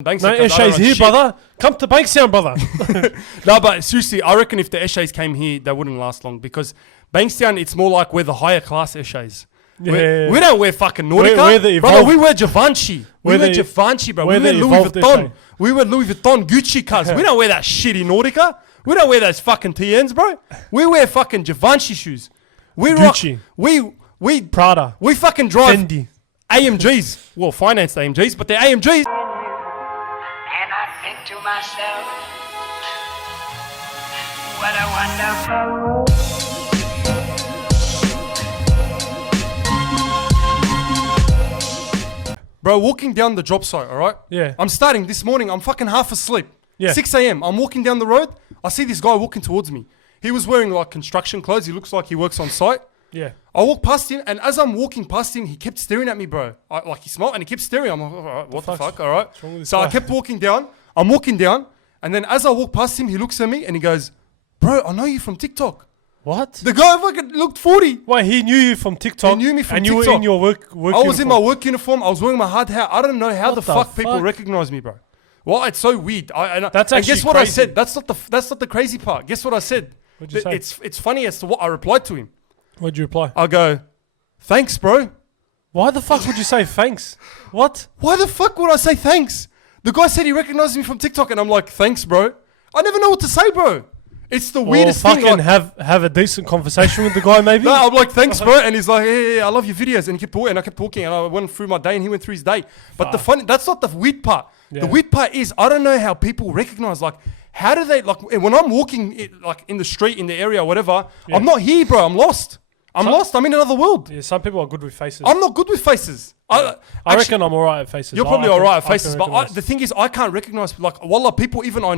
Bankstown. No ESHAYS here, brother. Come to Bankstown, brother. No, but seriously, I reckon if the ESHAYS came here, they wouldn't last long because Bankstown, it's more like we're the higher class ESHAYS. Yeah. We don't wear fucking Nautica. We're the brother, evolved. we wear Givenchy. We wear Givenchy, bro. We wear Louis Vuitton. We wear Louis Vuitton Gucci cuz. We don't wear that shitty Nautica. We don't wear those fucking TNs, bro. We wear fucking Givenchy shoes. We Gucci. Rock, we Prada. We fucking drive Fendi. AMGs. Well, financed AMGs, but they're AMGs. And I think to myself, what a wonderful world. Bro, walking down the job site, all right? Yeah. I'm starting this morning. I'm fucking half asleep. Yeah. 6 a.m. I'm walking down the road. I see this guy walking towards me. He was wearing like construction clothes. He looks like he works on site. Yeah. I walked past him, and as I'm walking past him, he kept staring at me, bro. Like he smiled, and he kept staring. I'm like, all right, what the fuck, all right? So I kept walking down. I'm walking down, and then as I walk past him, he looks at me, and he goes, bro, I know you from TikTok. What? The guy fucking looked 40. Wait, he knew you from TikTok. He knew me from and TikTok. And you were in your work I was in my work uniform. I was wearing my hard hat. I don't know how the fuck people recognize me, bro. Well, it's so weird. That's actually guess what crazy. I said? That's not the crazy part. Guess what I said? What'd you say? It's funny as to what I replied to him. What'd you reply? I go, thanks, bro. Why the fuck would you say thanks? What? Why the fuck would I say thanks? The guy said he recognizes me from TikTok, and I'm like, thanks, bro. I never know what to say, bro. It's the weirdest thing. Fucking have a decent conversation with the guy, maybe. No, I'm like, thanks, bro. And he's like, hey, I love your videos. And he kept talking, and I kept talking, and I went through my day, and he went through his day. But that's not the weird part. Yeah. The weird part is I don't know how people recognize, like, how do they, like, when I'm walking, like, in the street, in the area, whatever, I'm not here, bro. I'm lost. I'm lost. I'm in another world. Yeah, some people are good with faces. I'm not good with faces. Yeah. I reckon I'm alright at faces. You're probably alright at faces, but the thing is, I can't recognize, like, wallah, people I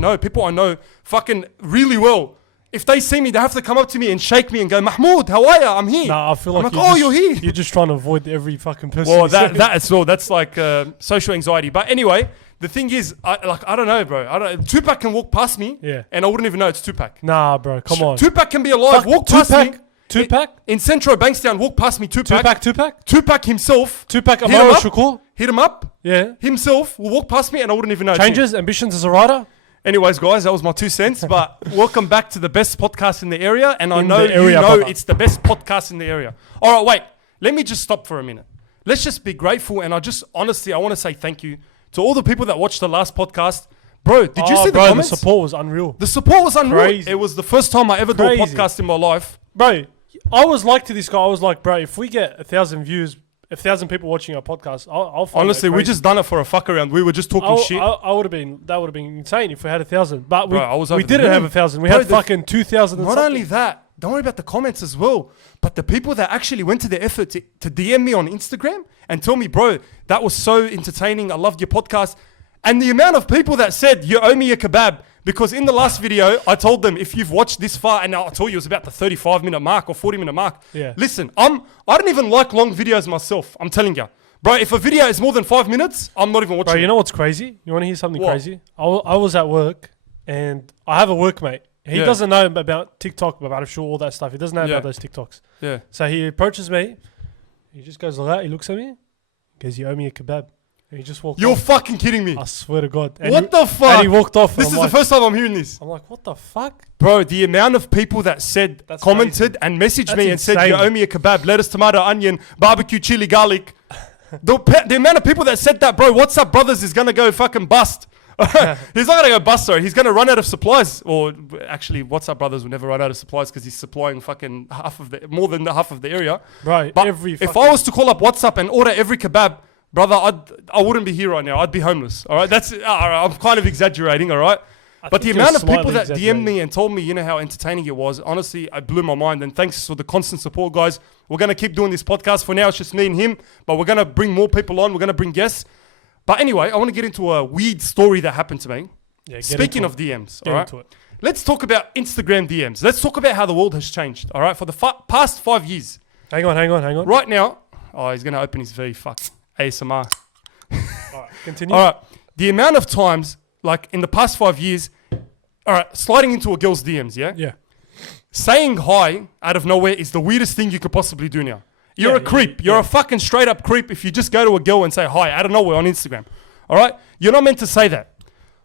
know fucking really well. If they see me, they have to come up to me and shake me and go, Mahmoud, how are you? I'm here. Nah, I feel like you're here. You're just trying to avoid every fucking person. Well, that as well. That's like social anxiety. But anyway, the thing is, I don't know, bro. Tupac can walk past me, and I wouldn't even know it's Tupac. Nah, bro, come on. Tupac can be alive. Walk past me. Tupac? In Central Bankstown, walk past me, Tupac. Tupac himself. Tupac Amaru Shakur? Hit him up. Yeah. Himself will walk past me and I wouldn't even know. Changes, ambitions as a writer? Anyways, guys, that was my 2 cents. But welcome back to the best podcast in the area. And I know it's the best podcast in the area. All right, wait. Let me just stop for a minute. Let's just be grateful. And I want to say thank you to all the people that watched the last podcast. Bro, did you see the comments? The support was unreal. The support was unreal. Crazy. It was the first time I ever do a podcast in my life. Bro, I was like to this guy. I was like, bro, if we get 1,000 views, 1,000 people watching our podcast, I'll find honestly, we just done it for a fuck around. We were just talking shit. That would have been insane if we had 1,000. But we didn't have 1,000. We had fucking 2,000. Not only that, don't worry about the comments as well. But the people that actually went to the effort to DM me on Instagram and tell me, bro, that was so entertaining. I loved your podcast. And the amount of people that said, you owe me a kebab. Because in the last video, I told them, if you've watched this far, and I told you it was about the 35-minute mark or 40-minute mark. Yeah. Listen, I don't even like long videos myself. I'm telling you. Bro, if a video is more than 5 minutes, I'm not even watching it. Bro, you know what's crazy? You want to hear something crazy? I was at work, and I have a workmate. He doesn't know about TikTok, about all that stuff. He doesn't know about those TikToks. Yeah. So he approaches me. He just goes like that. He looks at me. He goes, you owe me a kebab. And he just walked off. You're fucking kidding me. I swear to God. What the fuck? And he walked off. This is the first time I'm hearing this. I'm like, what the fuck? Bro, the amount of people that said, commented and messaged me and said, you owe me a kebab, lettuce, tomato, onion, barbecue, chili, garlic. The amount of people that said that, bro, What's Up Brothers is going to go fucking bust. He's not going to go bust, sorry. He's going to run out of supplies. Or actually, What's Up Brothers will never run out of supplies because he's supplying fucking more than half of the area. Right. But if I was to call up What's Up and order every kebab, brother, I wouldn't be here right now. I'd be homeless. All right, I'm kind of exaggerating. All right, but the amount of people that DM'd me and told me, you know, how entertaining it was. Honestly, it blew my mind. And thanks for the constant support, guys. We're gonna keep doing this podcast. For now, it's just me and him, but we're gonna bring more people on. We're gonna bring guests. But anyway, I want to get into a weird story that happened to me. Yeah, speaking of DMs, all right, let's talk about Instagram DMs. Let's talk about how the world has changed. All right, for the past 5 years. Hang on. Right now, he's gonna open his very ASMR. All right, continue. All right. The amount of times, like in the past 5 years, all right, sliding into a girl's DMs, yeah? Yeah. Saying hi out of nowhere is the weirdest thing you could possibly do now. You're a creep. You're a fucking straight up creep if you just go to a girl and say hi out of nowhere on Instagram. All right? You're not meant to say that.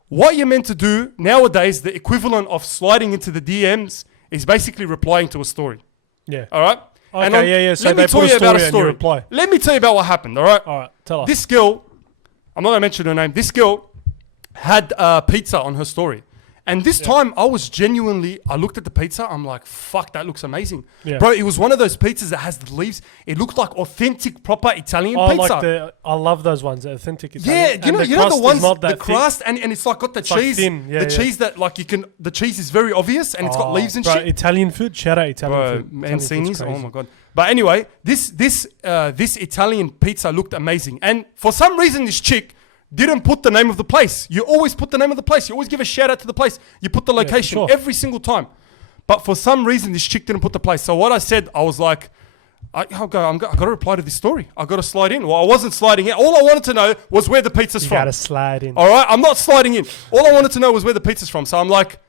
What you're meant to do nowadays, the equivalent of sliding into the DMs is basically replying to a story. Yeah. All right? Okay, So let me tell you about a story. Reply. Let me tell you about what happened, all right? All right, tell us. This girl, I'm not going to mention her name. This girl had pizza on her story. And this time, I looked at the pizza. I'm like, fuck, that looks amazing. Yeah. Bro, it was one of those pizzas that has the leaves. It looked like authentic, proper Italian pizza. I love those ones, the authentic Italian. Yeah, you know the ones, the crust, thick. and it's like got the It's cheese. Like thin. Yeah, cheese that like the cheese is very obvious and it's got leaves and bro, shit. Italian food, shout out Italian food. Mancini's, oh my god. But anyway, this Italian pizza looked amazing. And for some reason, this chick didn't put the name of the place. You always put the name of the place. You always give a shout out to the place. You put the location every single time. But for some reason, this chick didn't put the place. So what I said, I was like, I got to reply to this story. I got to slide in. Well, I wasn't sliding in. All I wanted to know was where the pizza's from. You got to slide in. All right? I'm not sliding in. All I wanted to know was where the pizza's from. So I'm like,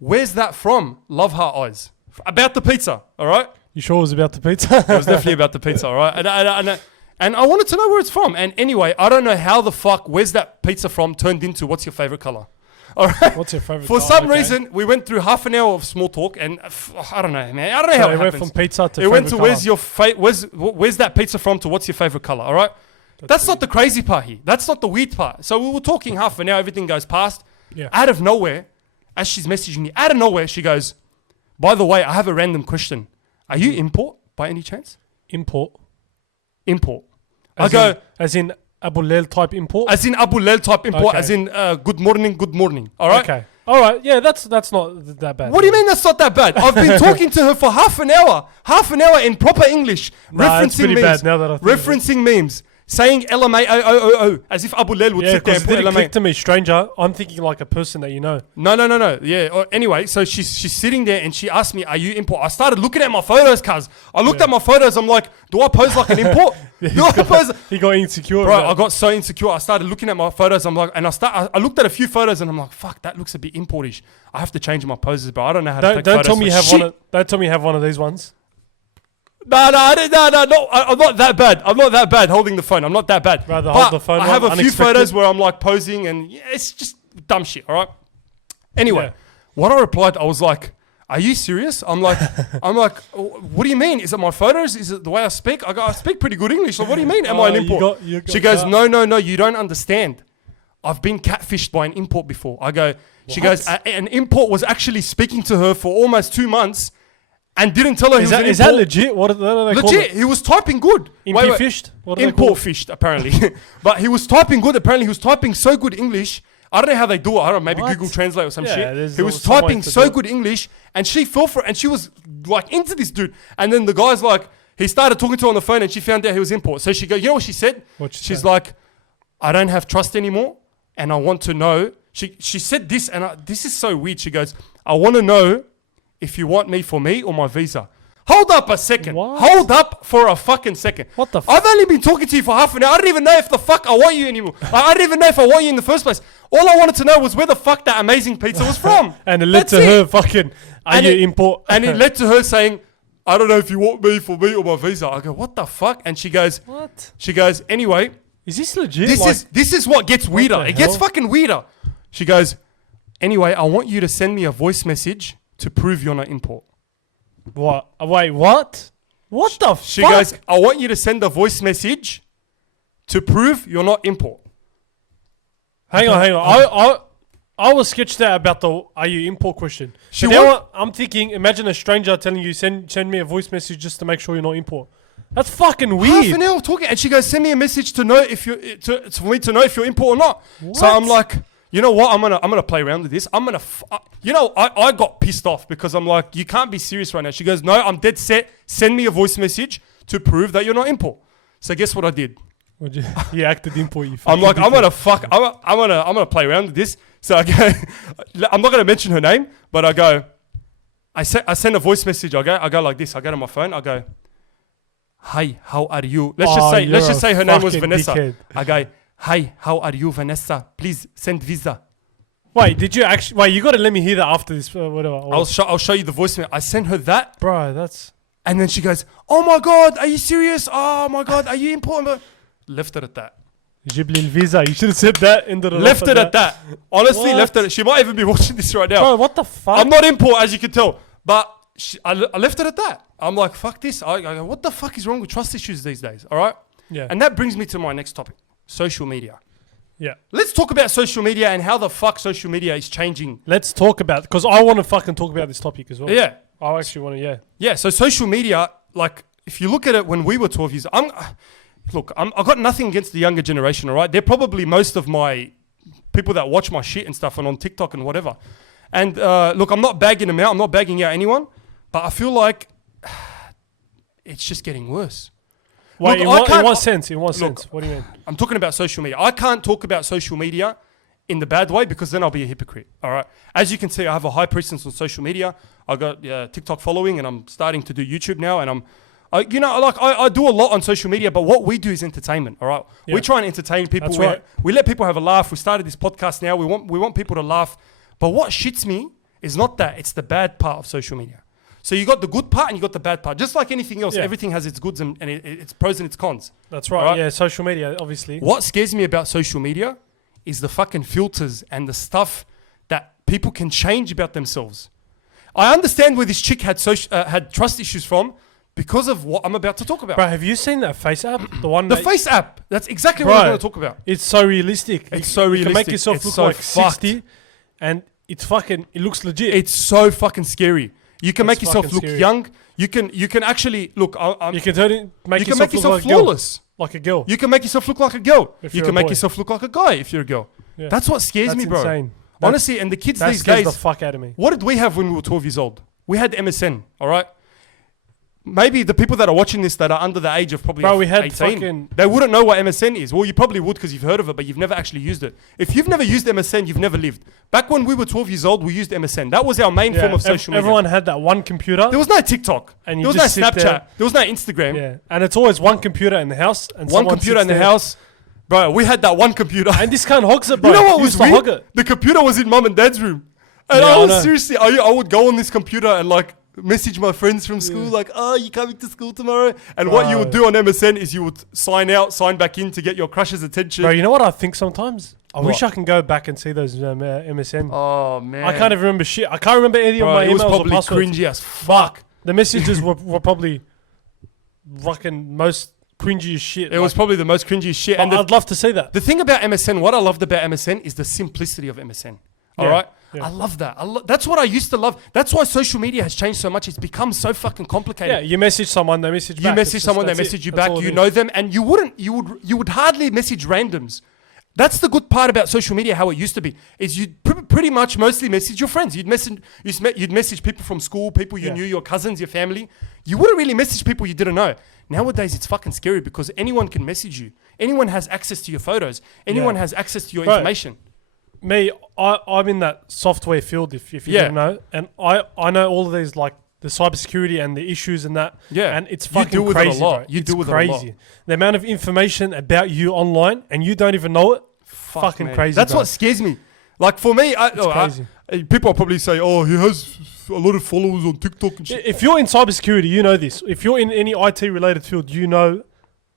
where's that from? Love Heart Eyes. About the pizza. All right? You sure it was about the pizza? It was definitely about the pizza. All right? And I wanted to know where it's from. And anyway, I don't know how the fuck where's that pizza from turned into what's your favorite color. All right. What's your favorite For some reason, we went through half an hour of small talk, and I don't know, man. I don't know how it went happens. from pizza to it went to color. where's that pizza from to what's your favorite color. All right. That's not the crazy part here. That's not the weird part. So we were talking half an hour. Everything goes past. Yeah. Out of nowhere, as she's messaging me, out of nowhere, she goes, "By the way, I have a random question. Are you import by any chance?" Import. As in Abu Lel type import? As in Abu Lel type import, Okay. as in good morning. All right? Okay. All right. Yeah, that's not that bad. What do you mean that's not that bad? I've been talking to her for half an hour in proper English, That's referencing pretty memes, bad now that I think of it. referencing memes, saying LMAO, as if Abu Lel would Yeah, sit there because and it put didn't click LMA. to me, stranger. I'm thinking like a person that you know. No. Yeah. Anyway, so she's sitting there and she asked me, "Are you import?" I started looking at my photos, cuz. I looked at my photos. I'm like, do I pose like an import? Do I pose? He got insecure. Bro, I got so insecure. I started looking at my photos. I'm like, and I looked at a few photos and I'm like, fuck, that looks a bit importish. I have to change my poses, bro. I don't know how to take Don't photos. tell me you for have shit. one. Don't tell me you have one of these ones. No, I'm not that bad. I'm not that bad holding the phone. I'm not that bad. Rather But hold the phone I have while a few unexpected. photos where I'm like posing and it's just dumb shit, all right? Anyway, Yeah. what I replied, I was like, "Are you serious?" I'm like, what do you mean? Is it my photos? Is it the way I speak? I speak pretty good English. So what do you mean? Am I an import? She goes, no, you don't understand. I've been catfished by an import before. I go, she goes, an import was actually speaking to her for almost 2 months and didn't tell her he was an import. Is that legit? What do they call Legit, it? he was typing good. Fished? What do they call Import it? fished, apparently. But he was typing good. Apparently, he was typing so good English. I don't know how they do it. I don't know, maybe What? Google Translate or some Yeah, shit. there's He was some way typing to so do it. good English, and she fell for it, and she was like into this dude. And then the guy's like, he started talking to her on the phone, and she found out he was import. So she goes, you know what she said? What'd she She's say? like, I don't have trust anymore, and I want to know. She said this, and this is so weird. She goes, I want to know if you want me for me or my visa. Hold up a second. What? Hold up for a fucking second. What the I've only been talking to you for half an hour. I don't even know if the fuck I want you anymore. I don't even know if I want you in the first place. All I wanted to know was where the fuck that amazing pizza was from. And it led That's to it. her fucking, are you import? And it led to her saying, I don't know if you want me for me or my visa. I go, what the fuck? And she goes, What? She goes, anyway, Is this legit? this is what gets weirder. the It gets hell? fucking weirder. She goes, anyway, I want you to send me a voice message to prove you're not import. What? Wait, what? What the She fuck? goes, I want you to send a voice message to prove you're not import. Hang on. I was sketched out about the are you import question. She But now wa- I'm thinking, imagine a stranger telling you send me a voice message just to make sure you're not import. That's fucking weird. Half an hour of talking, and she goes, "Send me a message to know if you for me to know if you're import or not." So I'm like, you know what? I'm gonna play around with this. I got pissed off because I'm like, you can't be serious right now. She goes, "No, I'm dead set. Send me a voice message to prove that you're not import." So guess what I did? You acted import. You. I'm like, fucking I'm gonna play around with this. So I go, I'm not gonna mention her name, but I go, I send a voice message. I go like this. I go to my phone. I go, hi, how are you? Let's just say her name was fucking Vanessa. dickhead. I go, hi, how are you, Vanessa? Please send visa. Wait, did you actually? Wait, you got to let me hear that after this. Whatever. I'll show you the voice message. I sent her that, Bro, that's. and then she goes, oh my god, are you serious? Oh my god, are you important? Left it at that. Ghibli visa. You should have said that in the Left it at that. Honestly, What? left it. She might even be watching this right now. Bro, what the fuck? I'm not import, as you can tell. But I left it at that. I'm like, fuck this. I go, what the fuck is wrong with trust issues these days? All right? Yeah. And that brings me to my next topic. Social media. Yeah. Let's talk about social media and how the fuck social media is changing. Let's talk about, because I want to fucking talk about this topic as well. Yeah. I actually want to, yeah. Yeah, so social media, like, if you look at it when we were 12 years, I've got nothing against the younger generation, all right? They're probably most of my people that watch my shit and stuff and on TikTok and whatever. And look, I'm not bagging them out. I'm not bagging out anyone. But I feel like it's just getting worse. Wait, Look, in what sense? In what sense? What do you mean? I'm talking about social media. I can't talk about social media in the bad way because then I'll be a hypocrite, all right? As you can see, I have a high presence on social media. I got TikTok following and I'm starting to do YouTube now and I do a lot on social media, but what we do is entertainment, all right? Yeah. We try and entertain people. That's right. We let people have a laugh. We started this podcast now. We want people to laugh. But what shits me is not that. It's the bad part of social media. So you got the good part and you got the bad part. Just like anything else, everything has its goods and its pros and its cons. That's right. Yeah, social media, obviously. What scares me about social media is the fucking filters and the stuff that people can change about themselves. I understand where this chick had trust issues from because of what I'm about to talk about. Bro, have you seen that Face app? The Face app. That's exactly what I'm going to talk about. It's so realistic. It's so realistic. You can make yourself It's look so like fucked. 60 and it looks legit. It's so fucking scary. You can make yourself look scary. young. You can actually look. You can make you can yourself make look yourself like a girl. flawless. Like a girl. You can make yourself look like a girl. If You you're can a make boy. yourself look like a guy if you're a girl. Yeah. That's what scares That's me, bro. insane. Honestly, and the kids That these scares days. the fuck out of me. What did we have when we were 12 years old? We had MSN, all right? Maybe the people that are watching this that are under the age of probably Bro, we had 18, they wouldn't know what MSN is. Well, you probably would because you've heard of it, but you've never actually used it. If you've never used MSN, you've never lived. Back when we were 12 years old, we used MSN. That was our main form of social media. Everyone had that one computer. There was no TikTok. And you there was no just sit Snapchat. there. There was no Instagram. Yeah. And it's always one computer in the house. And One computer in the house. Bro, we had that one computer. And this kind of hogs it, bro. You know what You was used to hog weird? it. The computer was in mum and dad's room. And Yeah, I I was know. seriously, I would go on this computer and like message my friends from school like, oh, you coming to school tomorrow? And what you would do on MSN is you would sign out, sign back in to get your crush's attention. Bro, you know what I think sometimes? I wish What? I can go back and see those MSN. Oh, man. I can't even remember shit. I can't remember any Bro, of my it was emails or probably passwords. cringy as fuck. The messages were probably fucking most cringy as shit. It was probably the most cringy shit. And I'd love to see that. the thing about MSN, what I loved about MSN is the simplicity of MSN. All Yeah, right? yeah. I love that. That's what I used to love. That's why social media has changed so much. It's become so fucking complicated. Yeah, you message someone, they message back. You It's message just- someone, they that's it. message you That's back, all you it know is. them, and you would hardly message randoms. That's the good part about social media, how it used to be, is you'd pretty much mostly message your friends. You'd message people from school, people you knew, your cousins, your family. You wouldn't really message people you didn't know. Nowadays, it's fucking scary because anyone can message you. Anyone has access to your photos. Anyone has access to your information. Me, I'm in that software field, if you didn't know, and I know all of these, like the cybersecurity and the issues and that. Yeah. And it's You fucking deal with it a crazy, lot. bro. You It's deal with it a crazy. lot. The amount of information about you online and you don't even know it. Fucking Man. crazy. That's bro. what scares me. Like for me, crazy. People will probably say, oh, he has a lot of followers on TikTok and shit. If you're in cybersecurity, you know this. If you're in any IT related field, you know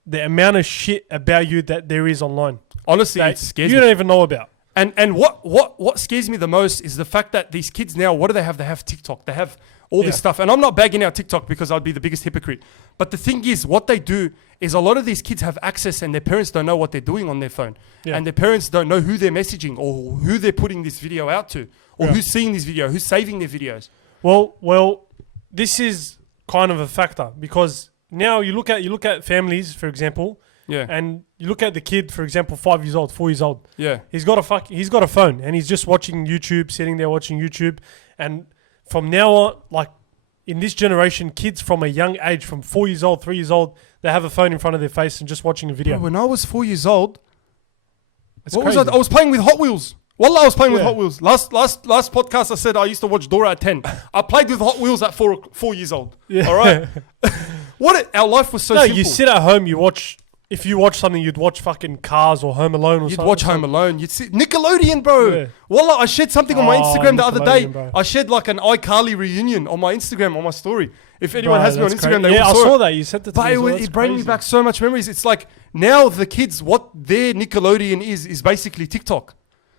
the amount of shit about you that there is online. Honestly, That it scares you me. don't even know about. And what scares me the most is the fact that these kids now, what do they have? They have TikTok. They have all this stuff. And I'm not bagging out TikTok because I'd be the biggest hypocrite. But the thing is, what they do is a lot of these kids have access and their parents don't know what they're doing on their phone. Yeah. And their parents don't know who they're messaging or who they're putting this video out to or who's seeing this video, who's saving their videos. Well, this is kind of a factor because now you look at families, for example, Yeah. and you look at the kid, for example, 5 years old, 4 years old. Yeah. He's got a phone and he's just watching YouTube, sitting there watching YouTube. And from now on, like in this generation, kids from a young age, from 4 years old, 3 years old, they have a phone in front of their face and just watching a video. Bro, when I was 4 years old, It's what crazy. was I? I was playing with Hot Wheels. Wallah, I was playing with Yeah. Hot Wheels. Last podcast I said I used to watch Dora at 10. I played with Hot Wheels at 4 years old. Yeah. All right. Our life was so No, simple. you sit at home, you watch. If you watch something, you'd watch fucking Cars or Home Alone or You'd something. watch Home Alone. You'd see Nickelodeon, bro. Yeah. Wallah, I shared something on my Oh, Instagram the other day. Nickelodeon, bro. I shared like an iCarly reunion on my Instagram, on my story. If anyone Bro, has me on that's Instagram, crazy. they I saw saw it. that. You sent it to But me. as well. it That's brought me crazy. back so much memories. It's like now the kids, what their Nickelodeon is basically TikTok.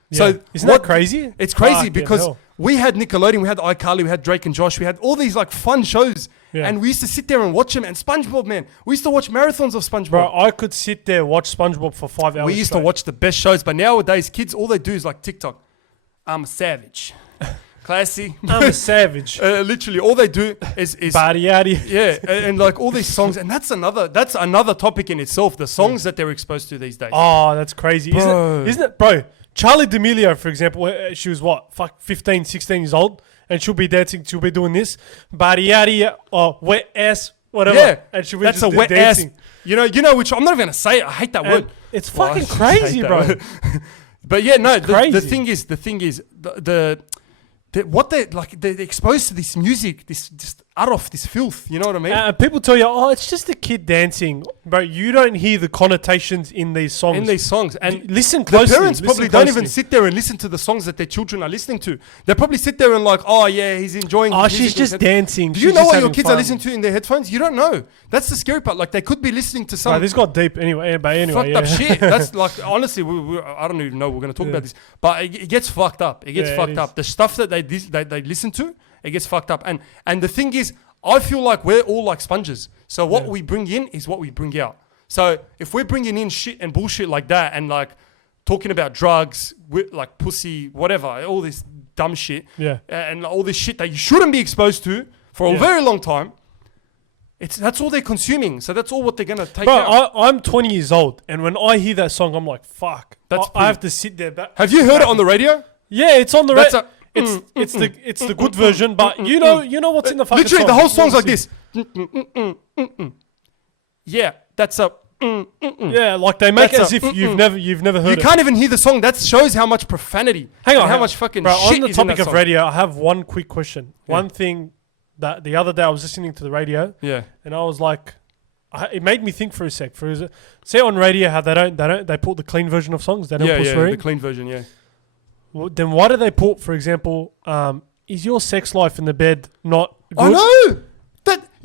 Yeah. So isn't that crazy? It's crazy Fucking because hell. we had Nickelodeon, we had iCarly, we had Drake and Josh, we had all these like fun shows. Yeah. And we used to sit there and watch them. And SpongeBob, man, we used to watch marathons of SpongeBob. Bro, I could sit there watch SpongeBob for 5 hours. We used to watch the best shows, but nowadays kids, all they do is like TikTok. I'm a savage. Classy. I'm a savage. Literally, all they do is Body yaddy. yeah, and like all these songs, and that's another topic in itself. The songs that they're exposed to these days. Oh, that's crazy. Bro. Isn't it? Bro, Charlie D'Amelio, for example, she was what? 15, 16 years old. And she'll be dancing, she'll be doing this. Body yaddy, or wet ass, whatever. Yeah, and she'll be that's just a wet dancing. ass. You know, which I'm not even gonna say it. I hate that word. It's Well, fucking I hate crazy, that bro. word. But yeah, no. The crazy. thing is, what they're exposed to this music, this just off this filth. You know what I mean? People tell you, oh, it's just a kid dancing. But you don't hear the connotations in these songs. And listen closely. the parents listen probably don't closely. even sit there and listen to the songs that their children are listening to. They probably sit there and like, oh yeah, he's enjoying. Oh, his she's music just and- dancing. Do you She's know just what your having kids fun. are listening to in their headphones? You don't know. That's the scary part. Like they could be listening to some Bro, this got deep anyway. But anyway, fucked up shit. That's like honestly, I don't even know we're gonna talk about this, but it gets fucked up. It gets Yeah, it fucked is. up. The stuff that they listen to, it gets fucked up. And the thing is, I feel like we're all like sponges. So what we bring in is what we bring out. So if we're bringing in shit and bullshit like that, and like talking about drugs, like pussy, whatever, all this dumb shit, Yeah. and all this shit that you shouldn't be exposed to for a very long time. That's all they're consuming, so that's all what they're gonna take Bro, out. I'm 20 years old, and when I hear that song, I'm like, fuck. That's I have to sit there. Have you heard it on the radio? Yeah, it's on the That's radio. It's the good version, but you know what's in the fucking Literally, song. the whole song's like Honestly. this. Yeah, that's a. Yeah, like they make it That's as a- if you've never heard You it. can't even hear the song. That shows how much profanity. Hang on, and how much fucking bro, shit on the is in topic that of song. radio, I have one quick question. One thing that the other day I was listening to the radio, Yeah. and I was like, it made me think for a sec. Say on radio how they put the clean version of songs. They don't put Yeah, swearing. the clean version. Yeah. Well, then why do they put, for example, is your sex life in the bed not good? I know.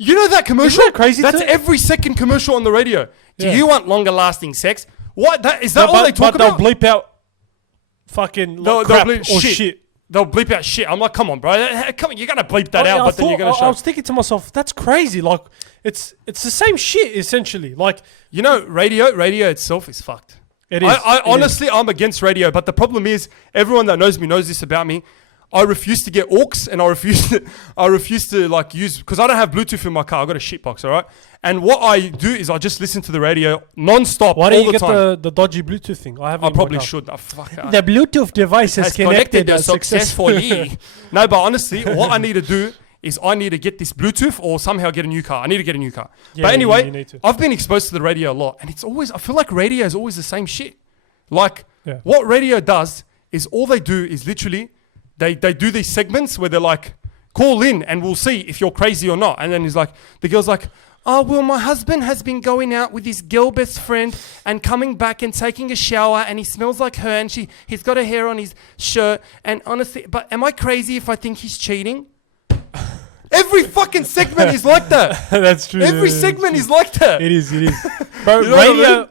You know that commercial? Isn't that crazy That's too? every second commercial on the radio. Do Yeah. you want longer lasting sex? What? Is that No, all they talk but they'll about? bleep out fucking They'll crap bleep or shit. shit. They'll bleep out shit. I'm like, come on, bro. Come on, you're gonna bleep that out, but then you're gonna I show. was thinking to myself, that's crazy. Like, it's the same shit essentially. Like, You know, radio itself is fucked. it is. I It is. honestly, I'm against radio, but the problem is, everyone that knows me knows this about me. I refuse to get aux, and I refuse to like use, because I don't have Bluetooth in my car. I got a shitbox, all right. And what I do is I just listen to the radio non-stop Why all don't you the get time. the dodgy Bluetooth thing? I have. I probably should. Fuck it. The Bluetooth device is Has connected connected successfully. No, but honestly, what I need to do is I need to get this Bluetooth or somehow get a new car. I need to get a new car. Yeah, but anyway, you need to. I've been exposed to the radio a lot, and it's always, I feel like radio is always the same shit. Like, Yeah. what radio does is all they do is literally, they do these segments where they're like, call in and we'll see if you're crazy or not. And then he's like, the girl's like, oh, well, my husband has been going out with his girl best friend and coming back and taking a shower, and he smells like her, and he's got her hair on his shirt. And honestly, but am I crazy if I think he's cheating? Every fucking segment is like that. That's true. Every segment is like that. It is. Bro, You know what I radio. mean?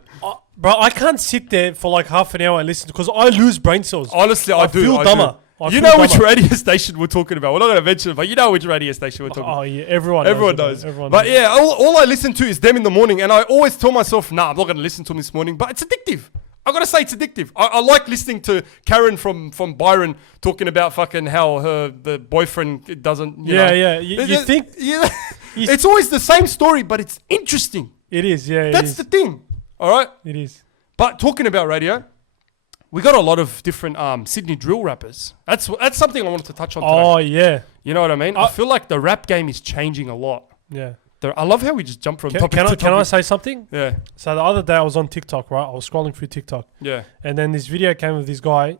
Bro, I can't sit there for like half an hour and listen because I lose brain cells. Honestly, I do. feel I dumber. do. I You feel know which dumber. radio station we're talking about. We're not going to mention it, but you know which radio station we're talking about. Oh yeah, everyone Knows. Everyone But knows. yeah, all I listen to is them in the morning, and I always tell myself, nah, I'm not going to listen to them this morning. But it's addictive. I got to say it's addictive. I like listening to Karen from Byron talking about fucking how the boyfriend doesn't, you know. Yeah. You think Yeah. It's always the same story, but it's interesting. it is? Yeah, That's the thing. All right? it is. But talking about radio, we got a lot of different Sydney drill rappers. That's something I wanted to touch on today. Oh yeah, You know what I mean? I feel like the rap game is changing a lot. yeah. I love how we just jump from topic Can to I topic. say something? Yeah, So the other day I was on TikTok, right? I was scrolling through TikTok, yeah, and then this video came of this guy,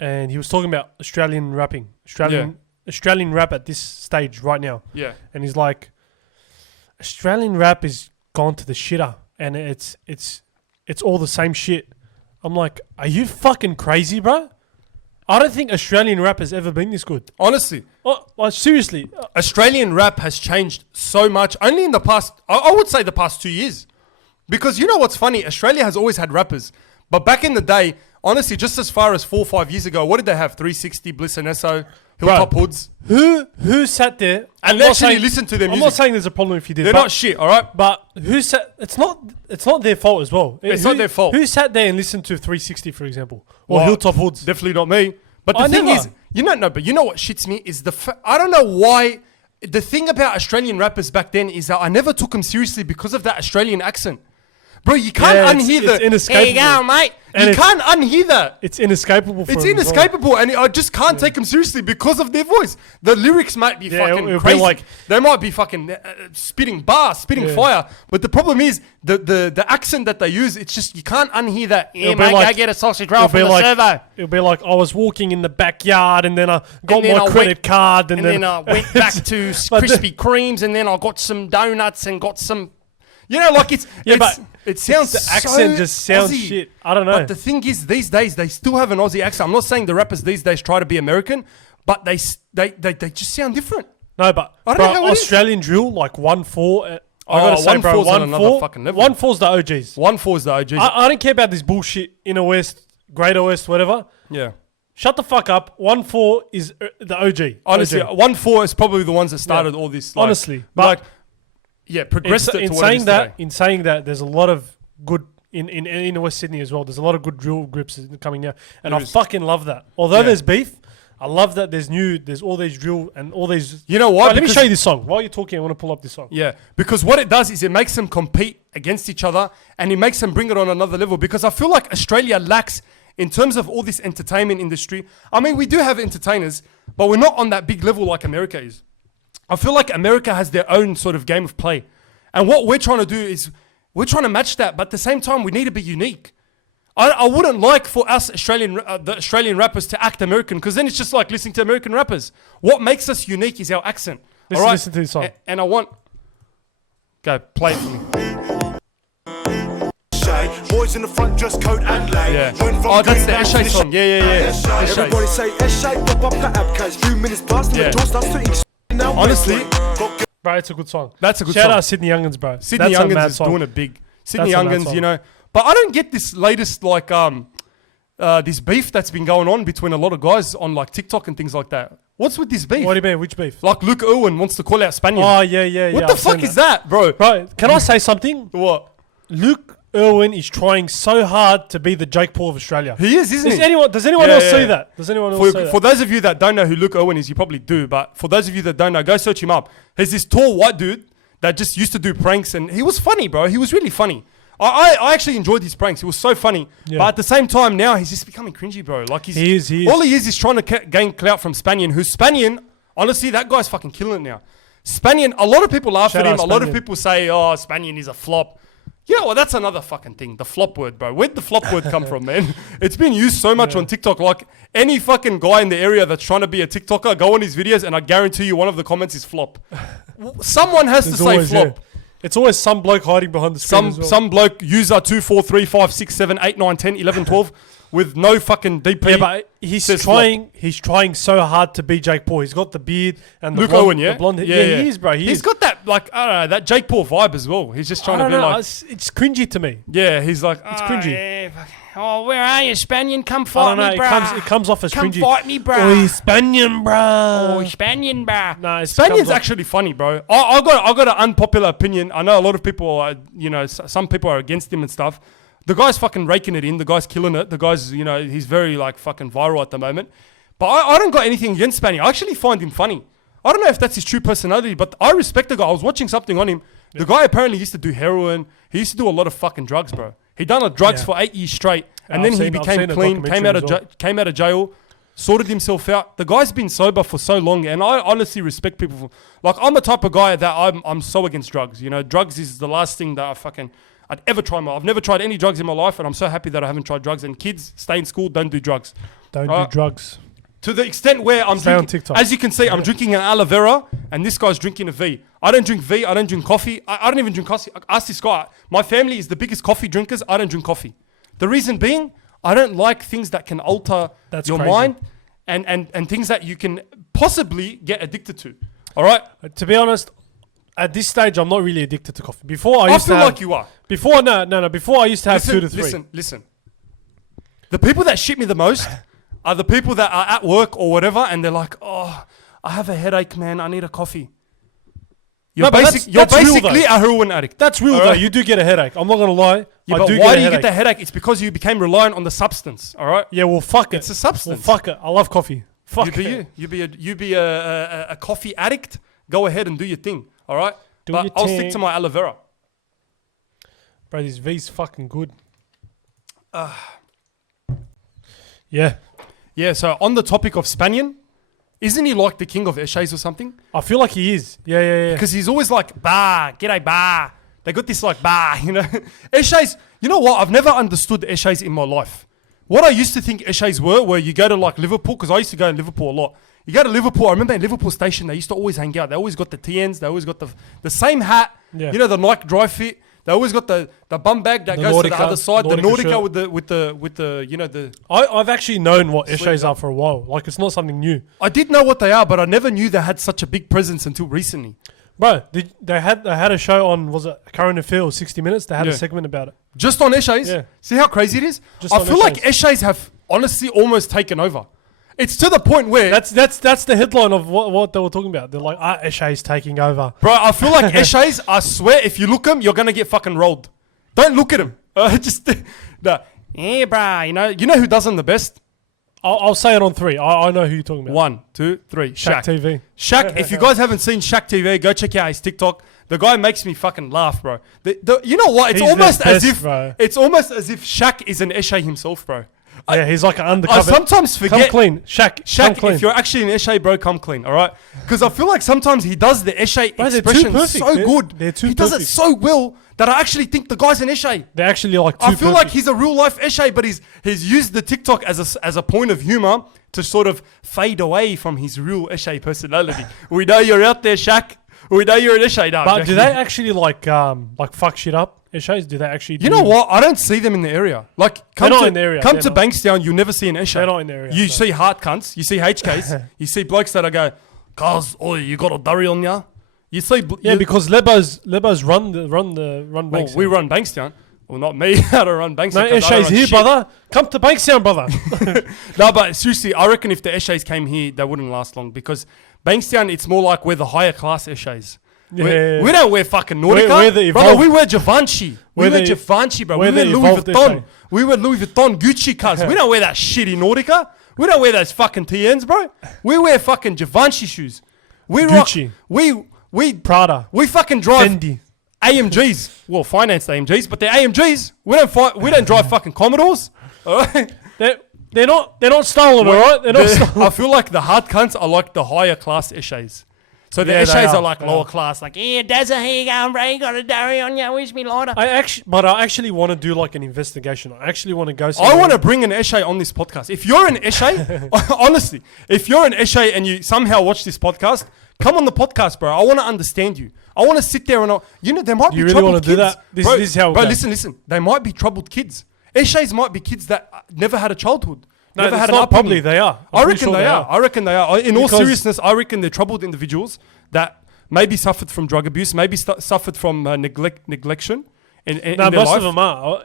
and he was talking about Australian rapping, Australian rap at this stage right now, yeah. and he's like, Australian rap is gone to the shitter, and it's all the same shit. I'm like, are you fucking crazy, bro? I don't think Australian rap has ever been this good. Honestly, Oh, like, seriously. Australian rap has changed so much. Only in the past, I would say the past 2 years. Because you know what's funny? Australia has always had rappers. But back in the day, honestly, just as far as 4 or 5 years ago, what did they have? 360, Bliss and Esso, Hilltop Hoods. Who sat there And actually listen to their music. I'm not saying there's a problem if you did. They're not shit, all right? But who sat? It's not their fault as well. It's not their fault. Who sat there and listened to 360, for example, or Hilltop Hoods? Definitely not me. But the thing is, but you know what shits me is I don't know why. The thing about Australian rappers back then is that I never took them seriously because of that Australian accent. Bro, you can't unhear that. There you go, mate. You can't unhear that. It's inescapable for It's inescapable, and I just can't take them seriously because of their voice. The lyrics might be fucking crazy. They might be fucking spitting fire. But the problem is, the accent that they use, it's just, you can't unhear that. Yeah, mate, go get a sausage roll from the servo. It'll be like, I was walking in the backyard, and then I got my credit card, and then I went back to Krispy Kremes, and then I got some donuts and got some... You know, like it sounds the accent just sounds Aussie. shit. I don't know. But the thing is, these days they still have an Aussie accent. I'm not saying the rappers these days try to be American, but they just sound different. No, but Australian drill like 1-4. I gotta say, bro, 1-4. 1-4's the OGs. 1-4's the OGs. I don't care about this bullshit. Inner West, Greater West, whatever. Yeah. Shut the fuck up. 1-4 is the OG. Honestly, 1-4 is probably the ones that started all this. Like, honestly, but progressed it to what it is today. In saying that, there's a lot of good in West Sydney as well. There's a lot of good drill groups coming now, and I fucking love that. Although there's beef, I love that there's all these drill and all these. You know what? Right, let me show you this song. While you're talking, I want to pull up this song. Yeah, because what it does is it makes them compete against each other, and it makes them bring it on another level. Because I feel like Australia lacks in terms of all this entertainment industry. I mean, we do have entertainers, but we're not on that big level like America is. I feel like America has their own sort of game of play. And what we're trying to do is we're trying to match that, but at the same time, we need to be unique. I wouldn't like for us the Australian rappers to act American, because then it's just like listening to American rappers. What makes us unique is our accent. Listen to this song. And I want... Go, play it for me. Boys in the front, dress code and lay. Yeah. Oh, that's the ESHAYS song. Yeah. Everybody say ESHAYS, pop up the app, catch few minutes past and the door starts to eat. Honestly... Bro, it's a good song. That's a good song. Shout out Sydney Youngins, bro. Sydney Youngins is doing it big. Sydney Youngins, you know. But I don't get this latest, like, this beef that's been going on between a lot of guys on, like, TikTok and things like that. What's with this beef? What do you mean? Which beef? Like, Luke Owen wants to call out Spaniard. Oh, yeah. What the fuck is that, bro? Bro, can I say something? What? Luke Owen is trying so hard to be the Jake Paul of Australia. He is, isn't he? Does anyone else see that? Does anyone else see that? For those of you that don't know who Luke Owen is, you probably do, but for those of you that don't know, go search him up. He's this tall white dude that just used to do pranks, and he was funny, bro. He was really funny. I actually enjoyed his pranks. He was so funny. Yeah. But at the same time, now he's just becoming cringy, bro. Like he is. All he is trying to gain clout from Spaniard, who's Spaniard. Honestly, that guy's fucking killing it now. Spaniard, a lot of people laugh at him. A lot of people say, oh, Spaniard is a flop. You know what? That's another fucking thing. The flop word, bro. Where'd the flop word come from, man? It's been used so much on TikTok. Like, any fucking guy in the area that's trying to be a TikToker, go on his videos, and I guarantee you one of the comments is flop. Someone has to say flop. Yeah. It's always some bloke hiding behind the screen as well. Some bloke, user 2, 4, 3, 5, 6, 7, 8, 9, 10, 11, 12, with no fucking DP. Yeah, but he's trying so hard to be Jake Paul. He's got the beard and the Luke blonde, Owen, yeah? The blonde hair. Yeah, he is, bro. He's got that, like, I don't know, that Jake Paul vibe as well. He's just trying to be like... It's cringy to me. Yeah, he's like... It's cringy. Yeah, oh, where are you, Spaniard? Come fight me, bro. It comes off as cringy. Come fight me, bro. Oh, Spaniard, bro. Oh, Spaniard, bro. No, Spaniard's actually funny, bro. I got an unpopular opinion. I know a lot of people are, some people are against him and stuff. The guy's fucking raking it in. The guy's killing it. The guy's, he's very, like, fucking viral at the moment. But I don't got anything against Spaniard. I actually find him funny. I don't know if that's his true personality, but I respect the guy. I was watching something on him. The guy apparently used to do heroin. He used to do a lot of fucking drugs, bro. He done drugs for 8 years straight, and then he became clean, came out of jail, sorted himself out. The guy's been sober for so long, and I honestly respect people. I'm the type of guy that I'm so against drugs. Drugs is the last thing that I'd ever try. I've never tried any drugs in my life, and I'm so happy that I haven't tried drugs. And kids, stay in school, don't do drugs. Don't do drugs. To the extent where I'm drinking, as you can see, I'm drinking an aloe vera, and this guy's drinking a V. I don't drink V. I don't drink coffee. I don't even drink coffee. Ask this guy. My family is the biggest coffee drinkers. I don't drink coffee. The reason being, I don't like things that can alter your mind and things that you can possibly get addicted to. All right? To be honest, at this stage, I'm not really addicted to coffee. Before I I used feel to have, like you are. Before Before I used to have 2 to 3. Listen. The people that shit me the most are the people that are at work or whatever, and they're like, "Oh, I have a headache, man. I need a coffee." You're, No, but you're that's real, basically though. a heroin addict. That's real, All though. right? You do get a headache. I'm not going to lie. Yeah, I but do why get a do you headache. get the headache? It's because you became reliant on the substance. All right. Yeah, well, fuck it. It's a substance. Well, fuck it. I love coffee. Fuck it. You be a coffee addict. Go ahead and do your thing. All right. Do But your I'll thing. stick to my aloe vera. Bro, this V's fucking good. Yeah. Yeah. So on the topic of Spanian, isn't he like the king of ESHAYS or something? I feel like he is. Yeah. Because he's always like, bah, g'day, bah. They got this like, bah, you know. ESHAYS, you know what? I've never understood ESHAYS in my life. What I used to think ESHAYS were you go to like Liverpool, because I used to go to Liverpool a lot. You go to Liverpool, I remember in Liverpool station, they used to always hang out. They always got the TNs, they always got the same hat, Yeah. you know, the Nike dry fit. They always got the bum bag that The goes to the Nautica- other side, the Nautica Nautica shirt. with the you know, the... I've actually known what Sleep ESHAYS up. are for a while. Like, it's not something new. I did know what they are, but I never knew they had such a big presence until recently. Bro, they had a show on, was it Current Affair or 60 Minutes? They had a Yeah. segment about it. Just on ESHAYS? Yeah. See how crazy it is? Just I on feel like ESHAYS. ESHAYS have honestly almost taken over. It's to the point where... That's the headline of what they were talking about. They're like, ESHAYS taking over. Bro, I feel like ESHAYS, I swear, if you look them, you're going to get fucking rolled. Don't look at them. Just... yeah, bro. You know who does them the best? I'll say it on 3. I know who you're talking about. 1, 2, 3. Shaq TV. Shaq, if you guys haven't seen Shaq TV, go check out his TikTok. The guy makes me fucking laugh, bro. You know what? It's He's the almost as best, if bro. it's almost as if Shaq is an ESHAY himself, bro. Yeah, he's like an I undercover. sometimes Come forget. clean. Shaq, come Shaq, clean. if you're actually an ESHAY, bro, come clean, all right? Because I feel like sometimes he does the ESHAY Bro, they're too expression perfect. so good. They're too he does it perfect. so well that I actually think the guy's an ESHAY. They're actually like too I feel like perfect. he's a real life ESHAY, but he's used the TikTok as a point of humor to sort of fade away from his real ESHAY personality. We know you're out there, Shaq. We know you're an ESHAY now. But do they actually like fuck shit up? ESHAYs? Do they actually? You know what? I don't see them in the area. Like, come They're not to, in the area. Come They're to not. Bankstown, you'll never see an ESHAY. They're not in the area, You no. see heart cunts. You see HKs. You see blokes that go, "Cuz, oh, you got a durry on ya." You see, Yeah, you, because Lebos run well, Bankstown. we run Bankstown. Well, not me. I don't run Bankstown. No 'cause I don't ESHAYs run here, shit. brother. Come to Bankstown, brother. No, but seriously, I reckon if the ESHAYs came here, they wouldn't last long because Bankstown, it's more like we're the higher class ESHAYs. Yeah. We don't wear fucking Nautica. We're the Brother, evolved- we wear Givenchy. We We're wear the- Givenchy, bro. we're We wear the Louis evolved Vuitton. ESHAY. We wear Louis Vuitton, Gucci, cuz. We don't wear that shitty Nautica. We don't wear those fucking TNs, bro. We wear fucking Givenchy shoes. We rock. Gucci. We Prada. we fucking drive Fendi. AMGs. Well, financed AMGs, but they're AMGs. We don't drive fucking Commodores. All right. They're not stolen, all right? They're not stolen. I feel like the hard cunts are like the higher class ESHAYs. So the Yeah, they ESHAYs are. are like They lower are. class, like, Yeah, Dazza, here you going, bro? You got a durry on you. Wish me lighter. I actually want to do like an investigation. I actually want to go. I somewhere. want to bring an ESHAY on this podcast. If you're an ESHAY, honestly, if you're an ESHAY and you somehow watch this podcast, come on the podcast, bro. I want to understand you. I want to sit there and, there might be You really troubled wanna do kids. that? This bro, is how it Bro, goes. listen. They might be troubled kids. ESHAYs might be kids that never had a childhood. No, never it's had not an upbringing. probably they are. I'm I pretty reckon sure they are. I reckon they are. In all Because- seriousness, I reckon they're troubled individuals that maybe suffered from drug abuse, maybe suffered from neglection in No, their most life. of them are.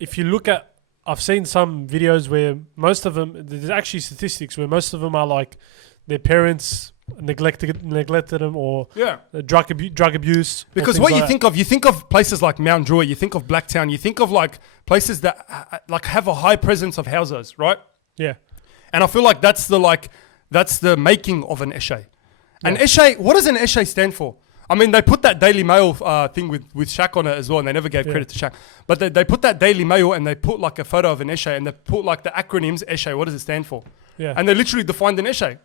If you look at, I've seen some videos where most of them, there's actually statistics where most of them are like their parents neglected them or Yeah. drug abuse. or Because things what like you that. think of places like Mount Druitt, you think of Blacktown, you think of like places that like have a high presence of houses, right? Yeah. And I feel like that's the making of an ESHAY. An ESHAY, what does an ESHAY stand for? I mean, they put that Daily Mail thing with Shaq on it as well, and they never gave credit to Shaq. But they put that Daily Mail and they put like a photo of an ESHAY and they put like the acronyms ESHAY. What does it stand for? Yeah. And they literally defined an ESHAY.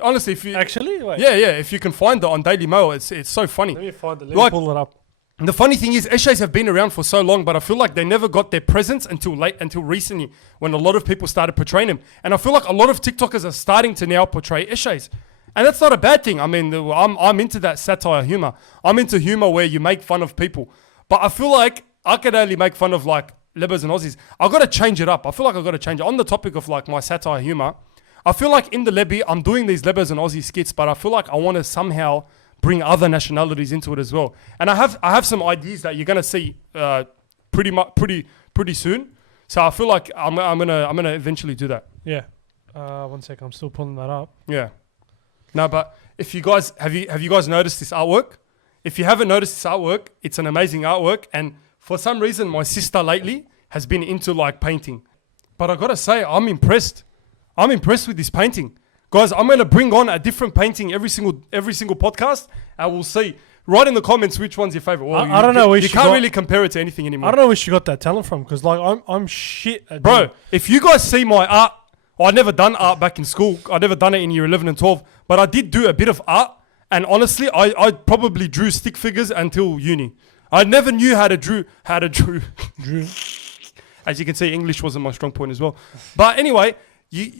Honestly, if you Actually? Wait. yeah, if you can find it on Daily Mail, it's so funny. Let me find it. Let Like- me pull it up. And the funny thing is, ESHAYs have been around for so long, but I feel like they never got their presence until recently, when a lot of people started portraying them. And I feel like a lot of TikTokers are starting to now portray ESHAYs, and that's not a bad thing. I mean, I'm into that satire humor. I'm into humor where you make fun of people, but I feel like I can only make fun of like Lebbers and Aussies. I got to change it up. I feel like I got to change it. On the topic of like my satire humor, I feel like in the Lebbie, I'm doing these Lebbers and Aussie skits, but I feel like I want to somehow bring other nationalities into it as well. And I have some ideas that you're gonna see pretty soon. So I feel like I'm gonna eventually do that. Yeah. 1 second, I'm still pulling that up. Yeah. No, but if you guys have you guys noticed this artwork? If you haven't noticed this artwork, it's an amazing artwork. And for some reason, my sister lately has been into like painting. But I gotta say, I'm impressed. I'm impressed with this painting. Guys, I'm gonna bring on a different painting every single podcast, and we'll see. Write in the comments which one's your favorite. Well, I don't know where you she can't got, really compare it to anything anymore. I don't know where she got that talent from, because like I'm shit at Bro, doing- if you guys see my art, I'd never done art back in school. I'd never done it in year 11 and 12, but I did do a bit of art. And honestly, I probably drew stick figures until uni. I never knew how to drew. As you can see, English wasn't my strong point as well. But anyway,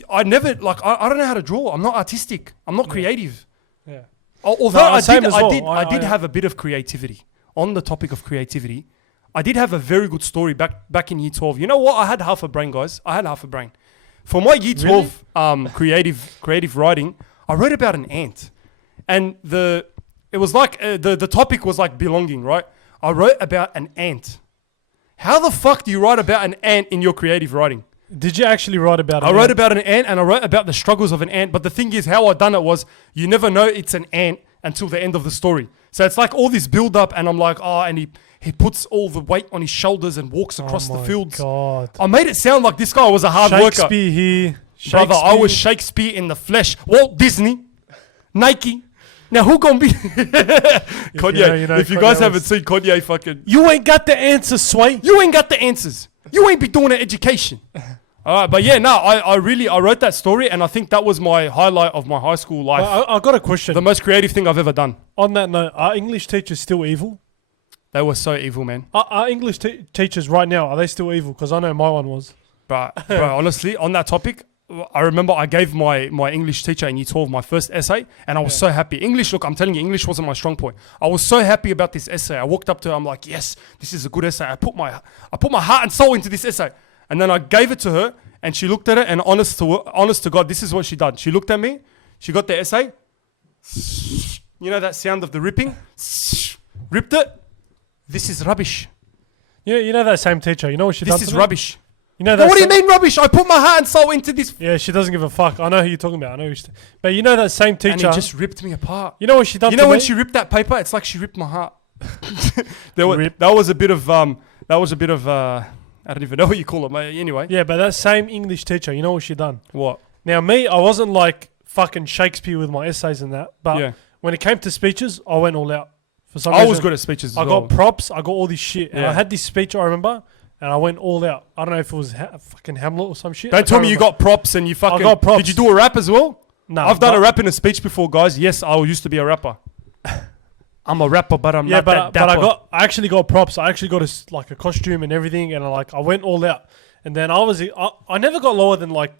I never I don't know how to draw. I'm not artistic. I'm not creative. Yeah. Although No, I same as well. I did have a bit of creativity. On the topic of creativity, I did have a very good story back in year 12. You know what? I had half a brain, guys. I had half a brain. For my year 12 creative writing, I wrote about an ant. And it was like the topic was like belonging, right? I wrote about an ant. How the fuck do you write about an ant in your creative writing? Did you actually write about it? I wrote about an ant, and I wrote about the struggles of an ant. But the thing is, how I done it was, you never know it's an ant until the end of the story. So it's like all this build up, and I'm like, and he puts all the weight on his shoulders and walks across the fields. God. I made it sound like this guy was a hard worker. Shakespeare here. Brother, I was Shakespeare in the flesh. Walt Disney, Nike. Now who gonna be Kanye? If you guys haven't seen Kanye, fucking, you ain't got the answer, Sway. you ain't got the answers. You ain't be doing an education. All right, but yeah, no, I wrote that story, and I think that was my highlight of my high school life. I got a question. The most creative thing I've ever done. On that note, are English teachers still evil? They were so evil, man. Are English teachers right now, are they still evil? Because I know my one was. Bro, honestly, on that topic, I remember I gave my English teacher in year 12 my first essay, and I was so happy. English, look, I'm telling you, English wasn't my strong point. I was so happy about this essay. I walked up to her, I'm like, yes, this is a good essay. I put my heart and soul into this essay. And then I gave it to her, and she looked at it, and honest to God, this is what she done. She looked at me, she got the essay, you know that sound of the ripping? Ripped it. This is rubbish. You know that same teacher, you know what she done This to is me? rubbish. You know that What do you mean rubbish? I put my heart and soul into this. Yeah, she doesn't give a fuck. I know who you're talking about. I know but you know that same teacher. And he just ripped me apart. You know what she done to me? You know when she ripped that paper, it's like she ripped my heart. That was a bit of I don't even know what you call it, mate. Anyway. Yeah, but that same English teacher, you know what she done? What? Now me, I wasn't like fucking Shakespeare with my essays and that, but when it came to speeches, I went all out. For some reason, I was good at speeches as I well. got props, I got all this shit. And Yeah. I had this speech, I remember, and I went all out. I don't know if it was fucking Hamlet or some shit. Don't tell me you got props and you fucking... I got props. Did you do a rap as well? No. I've done a rap in a speech before, guys. Yes, I used to be a rapper. I'm a rapper, but I'm not that dapper. I actually got props. I actually got a costume and everything, and I went all out. And then I never got lower than like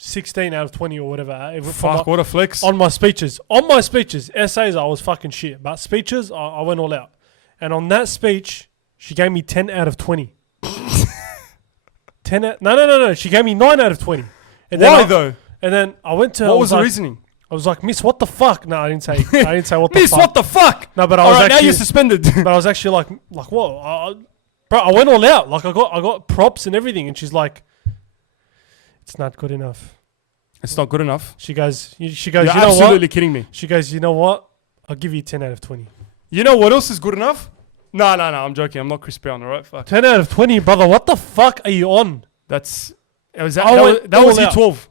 16 out of 20 or whatever. Fuck, what a flex. On my speeches. On my speeches. Essays, I was fucking shit. But speeches, I went all out. And on that speech, she gave me 10 out of 20. 10 out... No. She gave me 9 out of 20. And Why though? And then I went to... What was the reasoning? I was like, Miss, what the fuck? No, I didn't say what the fuck. Miss, what the fuck? No, but I was Alright, actually... now you're suspended. But I was actually like what? Bro, I went all out. Like I got props and everything, and she's like, "It's not good enough." It's not good enough. She goes, You're you know absolutely what? kidding me. She goes, you know what? I'll give you 10 out of 20. You know what else is good enough? No, I'm joking. I'm not Chris Brown, alright? Fuck. 10 out of 20, brother. What the fuck are you on? That was year 12.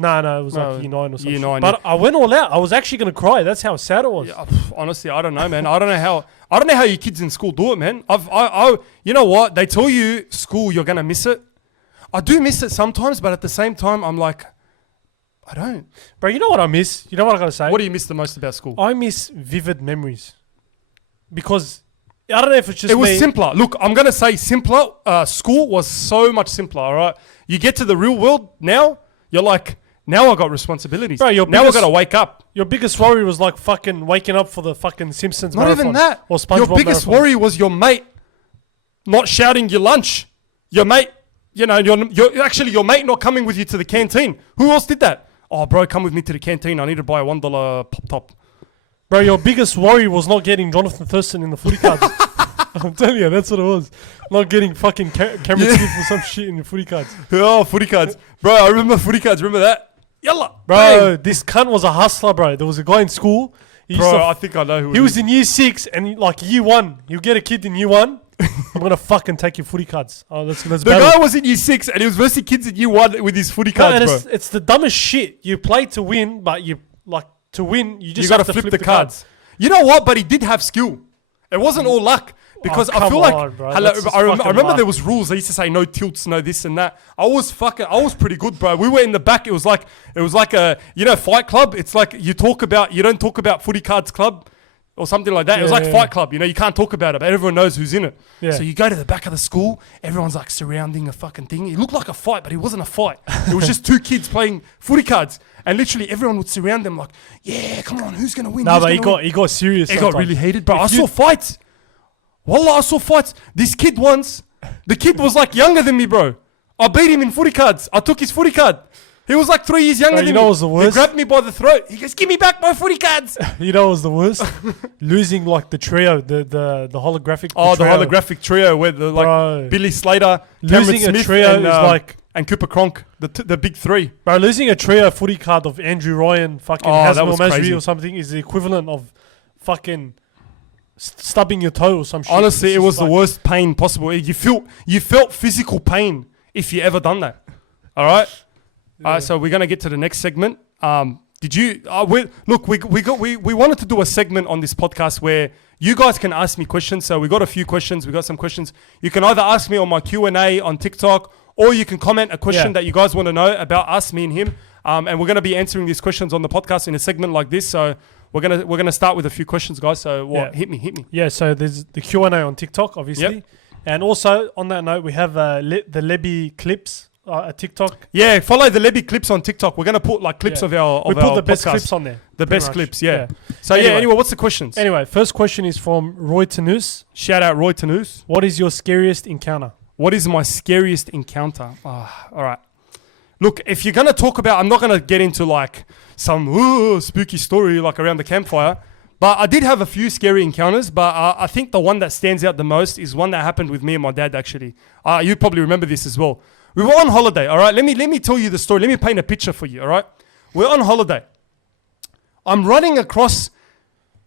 No, it was like year 9 or something. Year 9. But I went all out. I was actually gonna cry. That's how sad it was. Yeah, honestly, I don't know, man. I don't know how your kids in school do it, man. You know what? They tell you school you're gonna miss it. I do miss it sometimes, but at the same time, I'm like, I don't. Bro, you know what I miss? You know what I gotta say? What do you miss the most about school? I miss vivid memories. Because I don't know if it's just it was simpler. Look, I'm gonna say simpler. School was so much simpler. All right, you get to the real world now. You're like, now I got responsibilities. Bro, now I gotta wake up. Your biggest worry was like fucking waking up for the fucking Simpsons Not marathon. even that. Or SpongeBob your biggest marathon. worry was your mate not shouting your lunch. Your mate, your mate not coming with you to the canteen. Who else did that? Oh, bro, come with me to the canteen. I need to buy a $1 pop top. Bro, your biggest worry was not getting Jonathan Thurston in the footy cards. I'm telling you, that's what it was. Not getting fucking Cameron Smith or some shit in your footy cards. Oh, footy cards. Bro, I remember footy cards. Remember that? Yalla. Bro, bang. this cunt was a hustler, bro. There was a guy in school. I think I know who he was in year 6 and like year 1. You get a kid in year 1. I'm going to fucking take your footy cards. Oh, let's The guy was in year 6 and he was versing kids in year 1 with his footy cards, bro. It's the dumbest shit. You play to win, but you just got have to flip the cards. You know what? But he did have skill. It wasn't all luck. Because I feel like, bro. I remember there was rules. They used to say no tilts, no this and that. I was pretty good, bro. We were in the back. It was like a, Fight Club. It's like you don't talk about footy cards club or something like that. It was like Fight Club. You can't talk about it, but everyone knows who's in it. Yeah. So you go to the back of the school. Everyone's like surrounding a fucking thing. It looked like a fight, but it wasn't a fight. It was just 2 kids playing footy cards. And literally everyone would surround them like, yeah, come on, who's going to win? No, but he got serious. He got really heated, bro. I saw fights. Wallah, I saw fights. This kid once, the kid was like younger than me, bro. I beat him in footy cards. I took his footy card. He was like 3 years younger than me. You know what was the worst? He grabbed me by the throat. He goes, give me back my footy cards. You know what was the worst? Losing like the trio, the holographic trio. The trio. holographic trio where Billy Slater, losing Cameron Smith, a trio and, is like... And Cooper Cronk, the big 3. Bro, losing a trio footy card of Andrew Ryan, fucking Hasmel Masri crazy. or something is the equivalent of fucking... stubbing your toe or some shit. Honestly, it was the worst pain possible. You felt physical pain if you ever done that. All right? Yeah. So we're going to get to the next segment. Did you... we wanted to do a segment on this podcast where you guys can ask me questions. So we got a few questions. We got some questions. You can either ask me on my Q&A on TikTok, or you can comment a question that you guys want to know about us, me and him. And we're going to be answering these questions on the podcast in a segment like this. So... We're gonna start with a few questions, guys. So hit me. Yeah. So there's the Q&A on TikTok, obviously, and also on that note, we have the Lebbie clips TikTok. Yeah, follow the Lebbie clips on TikTok. We're gonna put like clips of our. We put the best clips on there. The best clips, yeah. So anyway, what's the questions? Anyway, first question is from Roy Tanus. Shout out Roy Tanus. What is your scariest encounter? What is my scariest encounter? All right. Look, if you're gonna talk about, I'm not gonna get into like some spooky story like around the campfire, but I did have a few scary encounters. But I think the one that stands out the most is one that happened with me and my dad. Actually, you probably remember this as well. We were on holiday. All right, let me tell you the story. Let me paint a picture for you. All right, we're on holiday. I'm running across.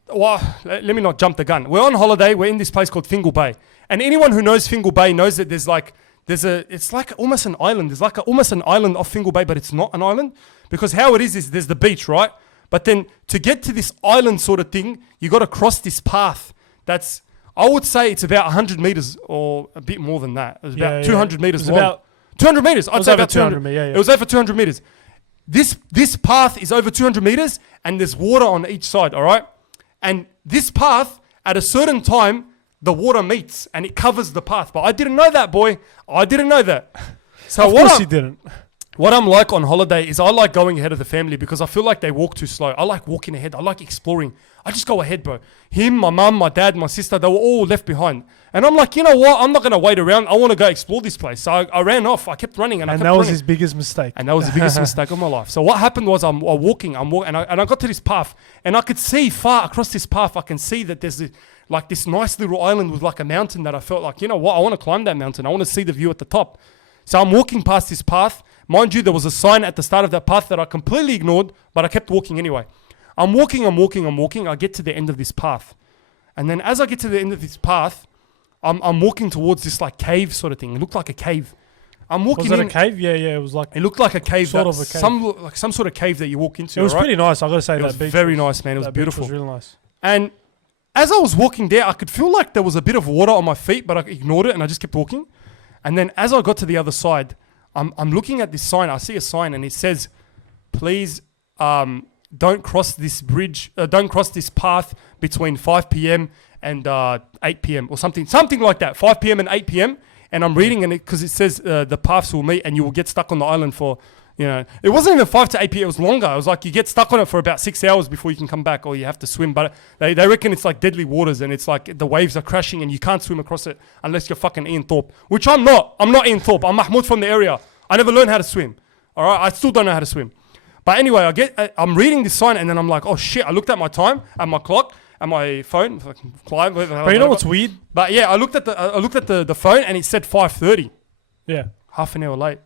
Well, let me not jump the gun. We're on holiday. We're in this place called Fingal Bay, and anyone who knows Fingal Bay knows that it's like almost an island. There's like almost an island off Fingal Bay, but it's not an island because how it is there's the beach, right? But then to get to this island sort of thing, you got to cross this path. That's, I would say it's about 100 meters or a bit more than that. It was about 200 meters long. About 200 meters. I'd say about 200. It was over 200 meters. This path is over 200 meters and there's water on each side, all right? And this path, at a certain time, the water meets and it covers the path. But I didn't know that, boy. I didn't know that. So of course you didn't. What I'm like on holiday is I like going ahead of the family because I feel like they walk too slow. I like walking ahead. I like exploring. I just go ahead, bro. Him, my mum, my dad, my sister, they were all left behind. And I'm like, you know what? I'm not going to wait around. I want to go explore this place. So I ran off. I kept running. And that was his biggest mistake. And that was the biggest mistake of my life. So what happened was I'm walking, and I got to this path. And I could see far across this path, I can see that there's this nice little island with like a mountain that I felt like, you know what? I want to climb that mountain. I want to see the view at the top. So I'm walking past this path. Mind you, there was a sign at the start of that path that I completely ignored, but I kept walking anyway. I'm walking. I get to the end of this path. And then as I get to the end of this path, I'm walking towards this like cave sort of thing. It looked like a cave. I'm walking in. Was it a cave? Yeah, it was like... It looked like a cave. Sort of a cave. Some sort of cave that you walk into. It was pretty nice, I got to say. It was very nice, man. It was beautiful. It was really nice. And as I was walking there, I could feel like there was a bit of water on my feet, but I ignored it and I just kept walking. And then as I got to the other side, I'm looking at this sign. I see a sign and it says, please don't cross this bridge, don't cross this path between 5 p.m. and 8 p.m. or something like that, 5 p.m. and 8 p.m. And I'm reading and because it says the paths will meet and you will get stuck on the island for, it wasn't even 5 to 8 p.m. It was longer. It was like you get stuck on it for about 6 hours before you can come back or you have to swim. But they reckon it's like deadly waters and it's like the waves are crashing and you can't swim across it unless you're fucking Ian Thorpe, which I'm not. I'm not Ian Thorpe. I'm Mahmoud from the area. I never learned how to swim. All right. I still don't know how to swim. But anyway, I'm reading this sign and then I'm like, oh shit! I looked at my time and my clock and my phone. Fucking Clive. But you know what's weird? But yeah, I looked at the phone and it said 5:30. Yeah. Half an hour late.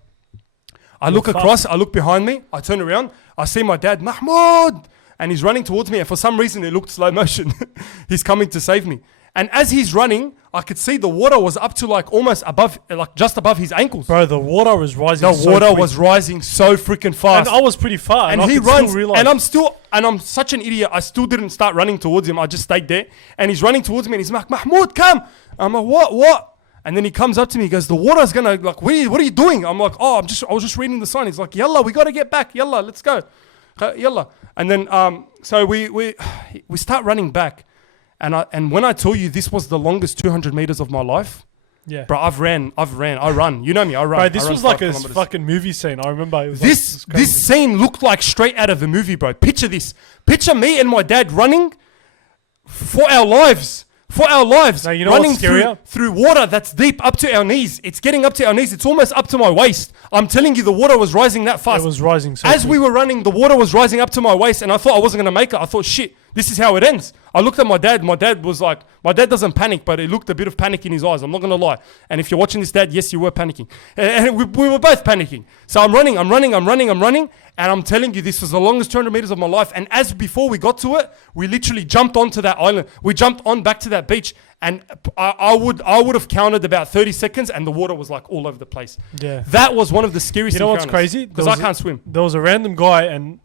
I look across. I look behind me. I turn around. I see my dad, Mahmoud, and he's running towards me. And for some reason, it looked slow motion. He's coming to save me. And as he's running, I could see the water was up to like almost above, like just above his ankles. Bro, the water was rising. The water was rising so freaking fast. And I was pretty far. And he runs, and I'm such an idiot. I still didn't start running towards him. I just stayed there. And he's running towards me, and he's like, Mahmoud, come. I'm like, what? And then he comes up to me. He goes, the water's gonna what are you doing? I'm like, I was just reading the sign. He's like, yalla, we gotta get back. Yalla, let's go. Yalla. And then so we start running back. And when I tell you this was the longest 200 meters of my life, yeah, bro, I run. You know me, I run. Bro, this was like a fucking movie scene. I remember it was this scene looked like straight out of a movie, bro. Picture this. Picture me and my dad running for our lives. Now, you know running what's scarier? through water that's deep up to our knees. It's getting up to our knees. It's almost up to my waist. I'm telling you, the water was rising that fast. It was rising so As quick. we were running, the water was rising up to my waist, and I thought I wasn't going to make it. I thought, shit, this is how it ends. I looked at my dad. My dad was like, my dad doesn't panic, but it looked a bit of panic in his eyes. I'm not going to lie. And if you're watching this, Dad, yes, you were panicking. And we were both panicking. So I'm running. And I'm telling you, this was the longest 200 meters of my life. And as before we got to it, we literally jumped onto that island. We jumped on back to that beach. And I would have counted about 30 seconds and the water was like all over the place. Yeah. That was one of the scariest You know what's crazy? Because I can't swim. There was a random guy and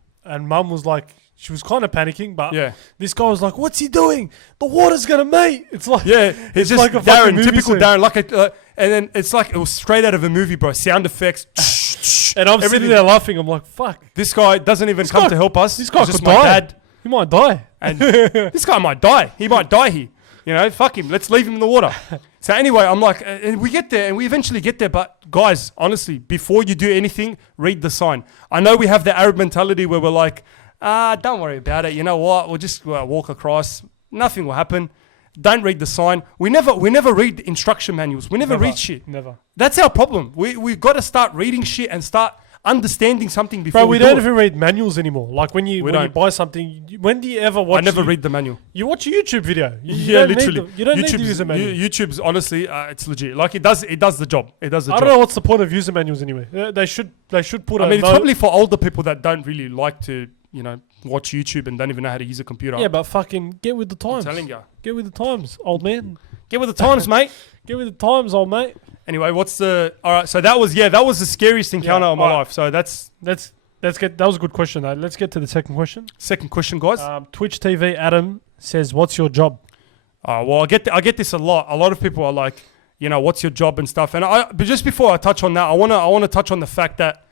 Mum was like, she was kind of panicking, but yeah, this guy was like, what's he doing? The water's going to mate. It's like, yeah, it's just like a Darren, movie typical scene. Darren. And then it's like, it was straight out of a movie, bro. Sound effects. And I'm sitting there laughing. I'm like, fuck. This guy doesn't even come to help us. This guy just could my die. dad. He might die. And this guy might die. He might die here. You know, fuck him. Let's leave him in the water. So anyway, I'm like, and we get there and we eventually get there. But guys, honestly, before you do anything, read the sign. I know we have the Arab mentality where we're like, don't worry about it. You know what? We'll just walk across. Nothing will happen. Don't read the sign. We never read instruction manuals. We never read shit. Never. That's our problem. We got to start reading shit and start understanding something before we don't even read manuals anymore. Like when you buy something, when do you ever watch? I never read the manual. You watch a YouTube video. Yeah, literally. You don't need to use a manual. YouTube's honestly, it's legit. Like it does the job. It does the job. I don't know what's the point of user manuals anyway. They should put. I mean, it's probably for older people that don't really like to, watch YouTube and don't even know how to use a computer. Yeah, but fucking get with the times. I'm telling you. Get with the times, old man. Get with the times, mate. Get with the times, old mate. Anyway, all right, so that was the scariest encounter of my life. So let's get, that was a good question though. Let's get to the second question. Second question, guys. Twitch TV Adam says, what's your job? Well, I get this a lot. A lot of people are like, what's your job and stuff. And but just before I touch on that, I want to touch on the fact that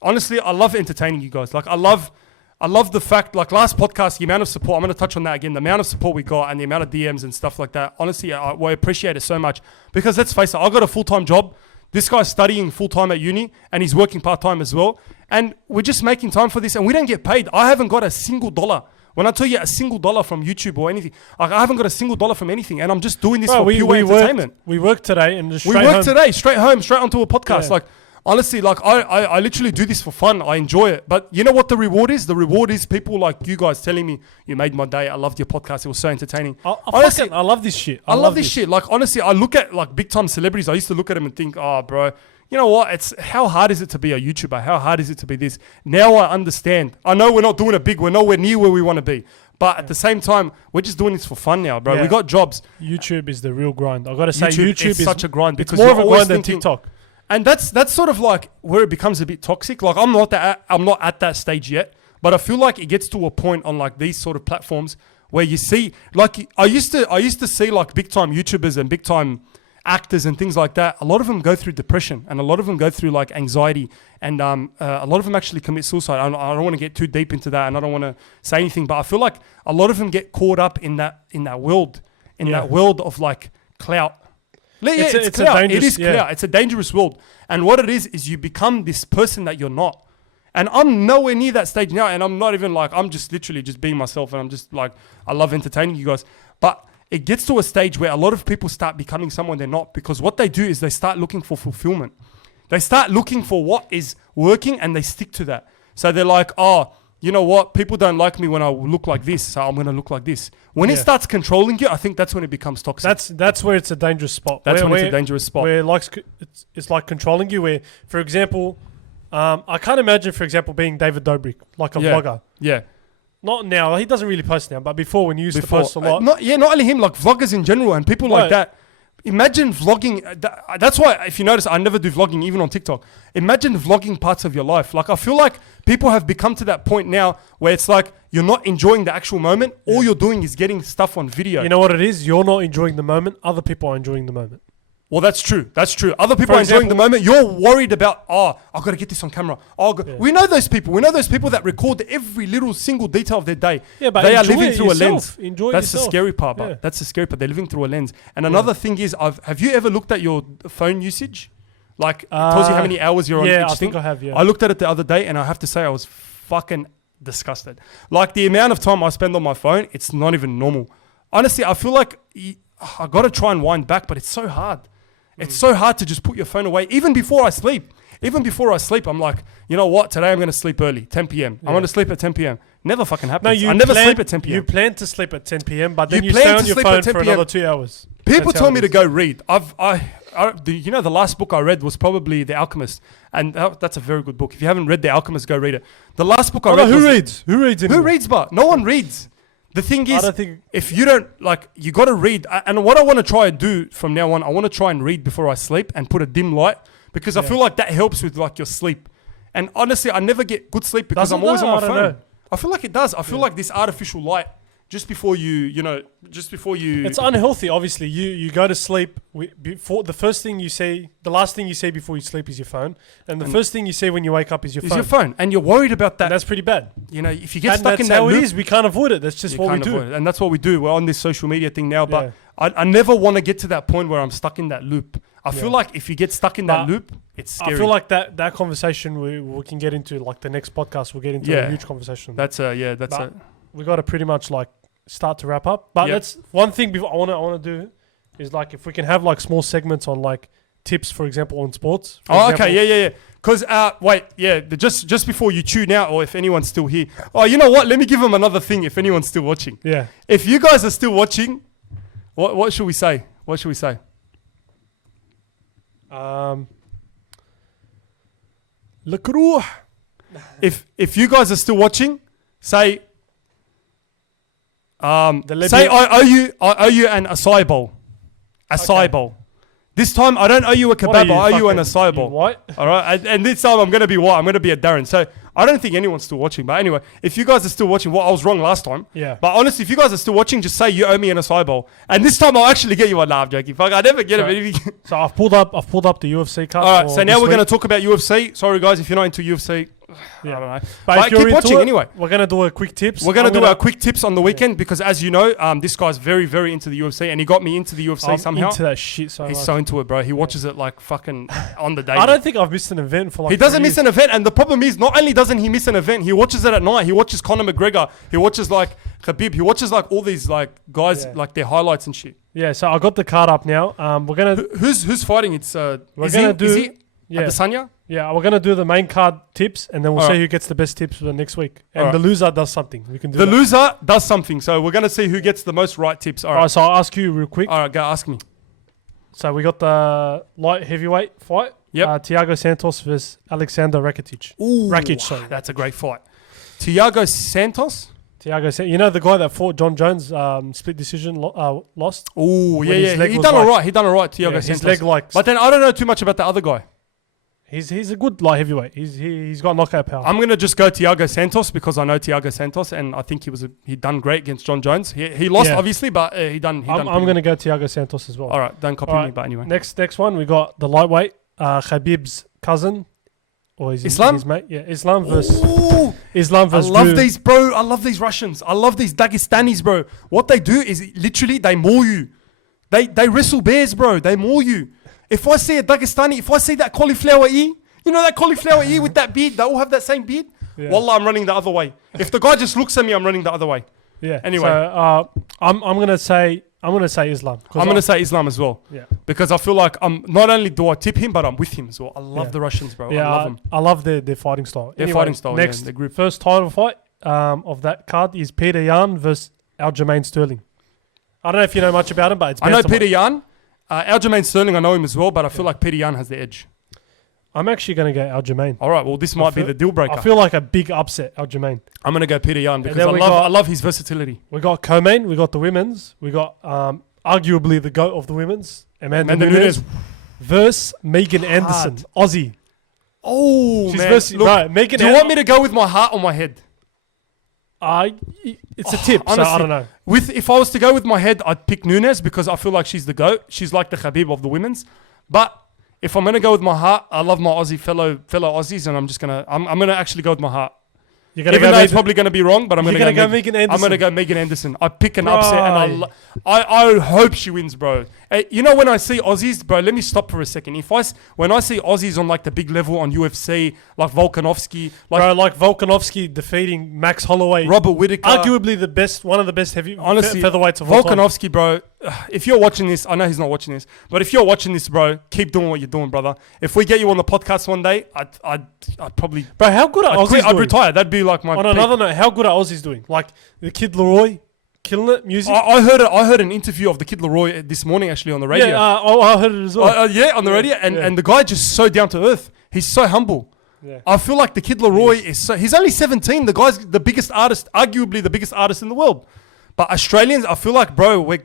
honestly, I love entertaining you guys. Like I love the fact, like last podcast, the amount of support, I'm going to touch on that again, the amount of support we got and the amount of DMs and stuff like that. Honestly, I appreciate it so much because let's face it, I got a full-time job. This guy's studying full-time at uni and he's working part-time as well. And we're just making time for this and we don't get paid. I haven't got a single dollar. When I tell you a single dollar from YouTube or anything, like I haven't got a single dollar from anything and I'm just doing this for pure entertainment. We worked today and just straight home, straight onto a podcast. Yeah. Like, honestly, like I literally do this for fun. I enjoy it. But you know what the reward is? The reward is people like you guys telling me, you made my day. I loved your podcast. It was so entertaining. Honestly, I love this shit. I love this shit. Like, honestly, I look at like big time celebrities. I used to look at them and think, oh, bro, you know what? It's how hard is it to be a YouTuber? How hard is it to be this? Now I understand. I know we're not doing it big. We're nowhere near where we want to be. But at the same time, we're just doing this for fun now, bro. Yeah. We got jobs. YouTube is the real grind. I got to say, YouTube is such a grind because it's more of a grind than TikTok. And that's sort of like where it becomes a bit toxic. Like I'm not at that stage yet, but I feel like it gets to a point on like these sort of platforms where you see, like I used to see like big time YouTubers and big time actors and things like that. A lot of them go through depression and a lot of them go through like anxiety and a lot of them actually commit suicide. I don't want to get too deep into that and I don't want to say anything, but I feel like a lot of them get caught up in that world of like clout. It's clout. It is clout. It's a dangerous world. And what it is you become this person that you're not. And I'm nowhere near that stage now. And I'm not even like, I'm just literally just being myself. And I'm just like, I love entertaining you guys. But it gets to a stage where a lot of people start becoming someone they're not. Because what they do is they start looking for fulfillment. They start looking for what is working and they stick to that. So they're like, oh, you know what? People don't like me when I look like this, so I'm going to look like this. When it starts controlling you, I think that's when it becomes toxic. That's where it's a dangerous spot. That's when it's a dangerous spot. Where it's like controlling you. Where, for example, I can't imagine, for example, being David Dobrik, like a vlogger. Yeah. Not now. He doesn't really post now, but before when he used to post a lot. Not only him, like vloggers in general and people like that. Imagine vlogging. That's why, if you notice, I never do vlogging, even on TikTok. Imagine vlogging parts of your life. Like, I feel like people have become to that point now where it's like you're not enjoying the actual moment. All you're doing is getting stuff on video. You know what it is? You're not enjoying the moment. Other people are enjoying the moment. Well, that's true. That's true. Other people are enjoying the moment. You're worried about, I've got to get this on camera. We know those people. We know those people that record every little single detail of their day. Yeah, but they are living through a lens. That's the scary part, bro. That's the scary part. They're living through a lens. And another thing is, have you ever looked at your phone usage? Like, it tells you how many hours you're on each thing. Yeah, I think I have, I looked at it the other day, and I have to say I was fucking disgusted. Like, the amount of time I spend on my phone, it's not even normal. Honestly, I feel like I got to try and wind back, but it's so hard. It's so hard to just put your phone away. Even before I sleep, I'm like, you know what? Today I'm going to sleep early, 10 p.m. I want to sleep at 10 p.m. Never fucking happens. I never sleep at 10 p.m. You plan to sleep at 10 p.m., but then you stay on your phone for another 2 hours. People tell me to go read. The last book I read was probably The Alchemist. And that's a very good book. If you haven't read The Alchemist, go read it. The last book I read Who reads? Who reads anymore? Who reads, but no one reads. The thing is, if you don't, like, you got to read. And what I want to try and do from now on, I want to try and read before I sleep and put a dim light because I feel like that helps with, like, your sleep. And honestly, I never get good sleep because I'm always on my phone. I feel like it does. I feel like this artificial light just before you. It's unhealthy, obviously. You go to sleep, before the last thing you say before you sleep is your phone. And the first thing you say when you wake up is your phone. And you're worried about that. And that's pretty bad. You know, if you get stuck in that loop. That's how it is. We can't avoid it. That's just what we do. And that's what we do. We're on this social media thing now. But I never want to get to that point where I'm stuck in that loop. I feel like if you get stuck in that loop, it's scary. I feel like that conversation we can get into, like the next podcast, we'll get into a huge conversation. We got to pretty much like start to wrap up. But that's one thing I want to do is like if we can have like small segments on like tips, for example, on sports. Yeah. Because just before you tune out, or if anyone's still here, you know what? Let me give them another thing. If anyone's still watching, if you guys are still watching, what should we say? What should we say? If you guys are still watching, say. Say I owe you an acai bowl. Acai bowl. This time I don't owe you a kebab, I owe you an acai bowl. What? All right, and this time I'm going to be what? I'm going to be a Darren. So I don't think anyone's still watching. But anyway, if you guys are still watching, I was wrong last time. Yeah. But honestly, if you guys are still watching, just say you owe me an acai bowl. And this time I'll actually get you one. Nah, I'm joking. Fuck, I never get it. So I've pulled up the UFC card. All right, so now we're going to talk about UFC. Sorry guys, if you're not into UFC. I don't know. But keep watching anyway. We're going to do a quick tips. We're going to do our quick tips on the weekend because, as you know, this guy's very, very into the UFC and he got me into the UFC somehow. Into that shit so much. He's so into it, bro. He watches it like fucking on the day. I don't think I've missed an event for like. He doesn't miss an event, and the problem is, not only doesn't he miss an event, he watches it at night. He watches Conor McGregor. He watches like Khabib. He watches like all these like guys, like their highlights and shit. Yeah, so I got the card up now. We're gonna. Who's fighting? It's we're gonna do. Is he Adesanya? Yeah, we're gonna do the main card tips, and then we'll see who gets the best tips for the next week. And the loser does something. We can do. The loser does something. So we're gonna see who gets the most right tips. All right. So I'll ask you real quick. All right, go ask me. So we got the light heavyweight fight. Yep. Thiago Santos versus Alexander Rakitic. Rakic, sorry. That's a great fight. Thiago Santos. You know the guy that fought John Jones, split decision, lost? Oh, yeah. He done all right. Thiago Santos. His leg but then I don't know too much about the other guy. He's a good light heavyweight. He's got knockout power. I'm gonna just go Thiago Santos because I know Thiago Santos and I think he done great against John Jones. He lost obviously, but he done. I'm gonna go Thiago Santos as well. All right, don't copy me. But anyway, next one we got the lightweight, Khabib's cousin, or is Islam? His mate? Yeah, Islam versus Islam versus. I love these, bro. I love these Russians. I love these Dagestanis, bro. What they do is literally they maul you. They wrestle bears, bro. They maul you. If I see a Dagestani, if I see that cauliflower ear, you know that cauliflower ear with that beard, they all have that same beard. Yeah. Wallah, I'm running the other way. If the guy just looks at me, I'm running the other way. Yeah. Anyway, so I'm gonna say I'm gonna say Islam. I'm going to say Islam as well. Yeah. Because I feel like not only do I tip him, but I'm with him as well. I love the Russians, bro. Yeah, I love them. I love their fighting style. Their fighting style, yeah, Next, their group. first title fight of that card is Peter Yan versus Aljamain Sterling. I don't know if you know much about him, but it's I know bantamweight. Peter Yan. Aljamain Sterling, I know him as well, but I feel like Peter Yan has the edge. I'm actually going to go Aljamain. All right, well, this might be the deal breaker. I feel like a big upset, Aljamain. I'm going to go Peter Yan because then I love his versatility. We got co-main, we got the women's, we got arguably the GOAT of the women's, Amanda Nunes versus Megan Anderson, Aussie. Oh, She's man. versus, Look, bro, Megan do you want me to go with my heart or my head? It's a tip, honestly, so I don't know. If I was to go with my head, I'd pick Nunes because I feel like she's the GOAT. She's like the Khabib of the women's. But if I'm going to go with my heart, I love my Aussie fellow Aussies, and I'm going to actually go with my heart. You're gonna Even go though it's probably going to be wrong, but I'm going to go Megan Anderson. I'm going to go Megan Anderson. I pick an upset, and I hope she wins, bro. You know, when I see Aussies, bro, let me stop for a second. When I see Aussies on like the big level on UFC, like Volkanovski, like Volkanovski defeating Max Holloway, Robert Whittaker, arguably one of the best featherweights of all time. Volkanovski, bro. If you're watching this, I know he's not watching this, but if you're watching this, bro, keep doing what you're doing, brother. If we get you on the podcast one day, I'd probably, bro. How good are Aussies doing? I'd retire. That'd be like my. On another note, how good are Aussies doing? Like the Kid Leroy, killing it. Music. I heard an interview of the Kid Leroy this morning actually on the radio. Yeah, I heard it as well. On the radio, and the guy just so down to earth. He's so humble. Yeah. I feel like the Kid Leroy he's only 17. The guy's the biggest artist, arguably the biggest artist in the world. But Australians, I feel like, bro, we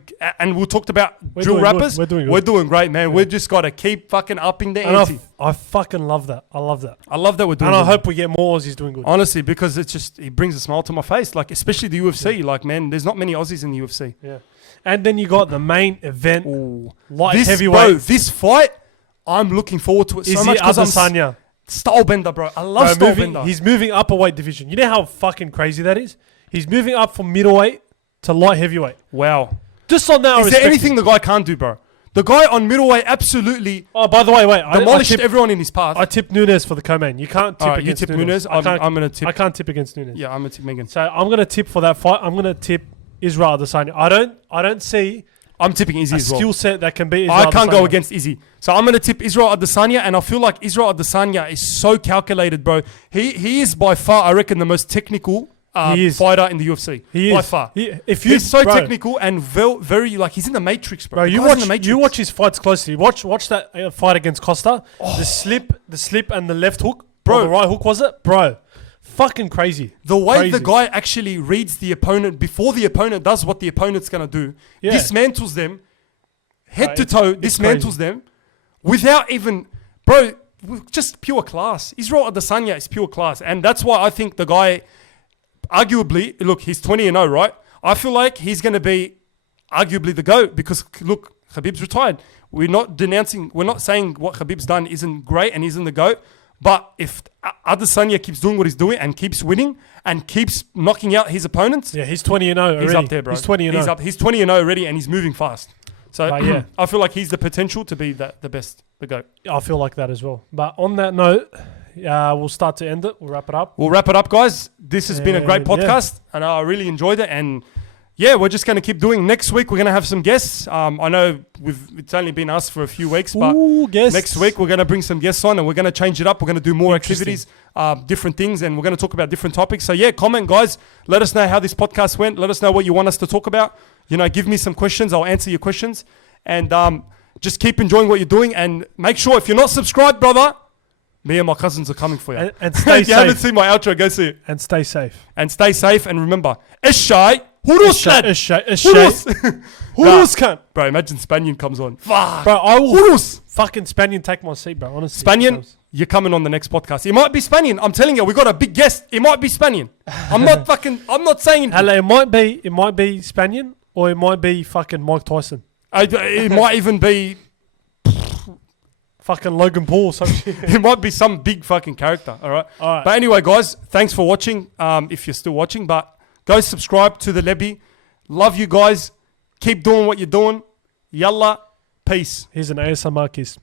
talked about drill rappers. We're doing great, man. Yeah. We just got to keep fucking upping the ante. I fucking love that. I love that. I love that we're doing good. And I hope we get more Aussies doing good. Honestly, because it brings a smile to my face. Like, especially the UFC. Yeah. Like, man, there's not many Aussies in the UFC. Yeah. And then you got the main event, heavyweight. Bro, this fight, I'm looking forward to it so much because I'm... Stylebender, bro. I love Stylebender. He's moving up a weight division. You know how fucking crazy that is? He's moving up from middleweight to light heavyweight. Wow. Just on that, is there anything the guy can't do, bro? The guy on middleweight absolutely. Oh, by the way, demolished everyone in his path. I tipped Nunes for the co-main. You can't tip against you tip Nunes. I'm going to tip. I can't tip against Nunes. Yeah, I'm going to tip Megan. So I'm going to tip for that fight. I'm going to tip Israel Adesanya. I don't see. I'm tipping Izzy as well. Skill set that can beat Israel Adesanya. I can't go against Izzy. So I'm going to tip Israel Adesanya, and I feel like Israel Adesanya is so calculated, bro. He is by far, I reckon, the most technical fighter in the UFC. He by is. far. He's so technical and very like he's in the Matrix, bro. You watch his fights closely. Watch that fight against Costa. Oh. The slip and the left hook, bro. Or the right hook was it, bro? Fucking crazy. The way the guy actually reads the opponent before the opponent does what the opponent's gonna do, dismantles them head to toe, dismantles them without even, bro. Just pure class. Israel Adesanya is pure class, and that's why I think the guy. Arguably, look, he's 20-0, right? I feel like he's going to be arguably the GOAT because, look, Khabib's retired. We're not saying what Khabib's done isn't great and isn't the GOAT. But if Adesanya keeps doing what he's doing and keeps winning and keeps knocking out his opponents... Yeah, he's 20-0 already. He's up there, bro. He's 20-0. He's 20-0 already and he's moving fast. So I feel like he's the potential to be the best, the GOAT. I feel like that as well. But on that note... we'll start to end it. We'll wrap it up. Guys. This has been a great podcast, and I really enjoyed it. And we're just going to keep doing. Next week, we're going to have some guests. I know it's only been us for a few weeks, but next week we're going to bring some guests on, and we're going to change it up. We're going to do more activities, different things, and we're going to talk about different topics. So comment, guys. Let us know how this podcast went. Let us know what you want us to talk about. Give me some questions. I'll answer your questions, and just keep enjoying what you're doing. And make sure if you're not subscribed, brother. Me and my cousins are coming for you. And stay safe. If you haven't seen my outro, go see it. And stay safe. And remember, ESHAYS. Hurus. Bro, imagine Spanian comes on. Fuck. Bro, I will Hurus. fucking Spanian take my seat, bro. Honestly. Spanian, you're coming on the next podcast. It might be Spanian. I'm telling you, we got a big guest. It might be Spanian. I'm not saying... Hello, it might be Spanian or it might be fucking Mike Tyson. It might even be... Fucking Logan Paul or something. It might be some big fucking character, all right? But anyway, guys, thanks for watching, if you're still watching. But go subscribe to the Lebbie. Love you guys. Keep doing what you're doing. Yalla. Peace. Here's an ASMR kiss.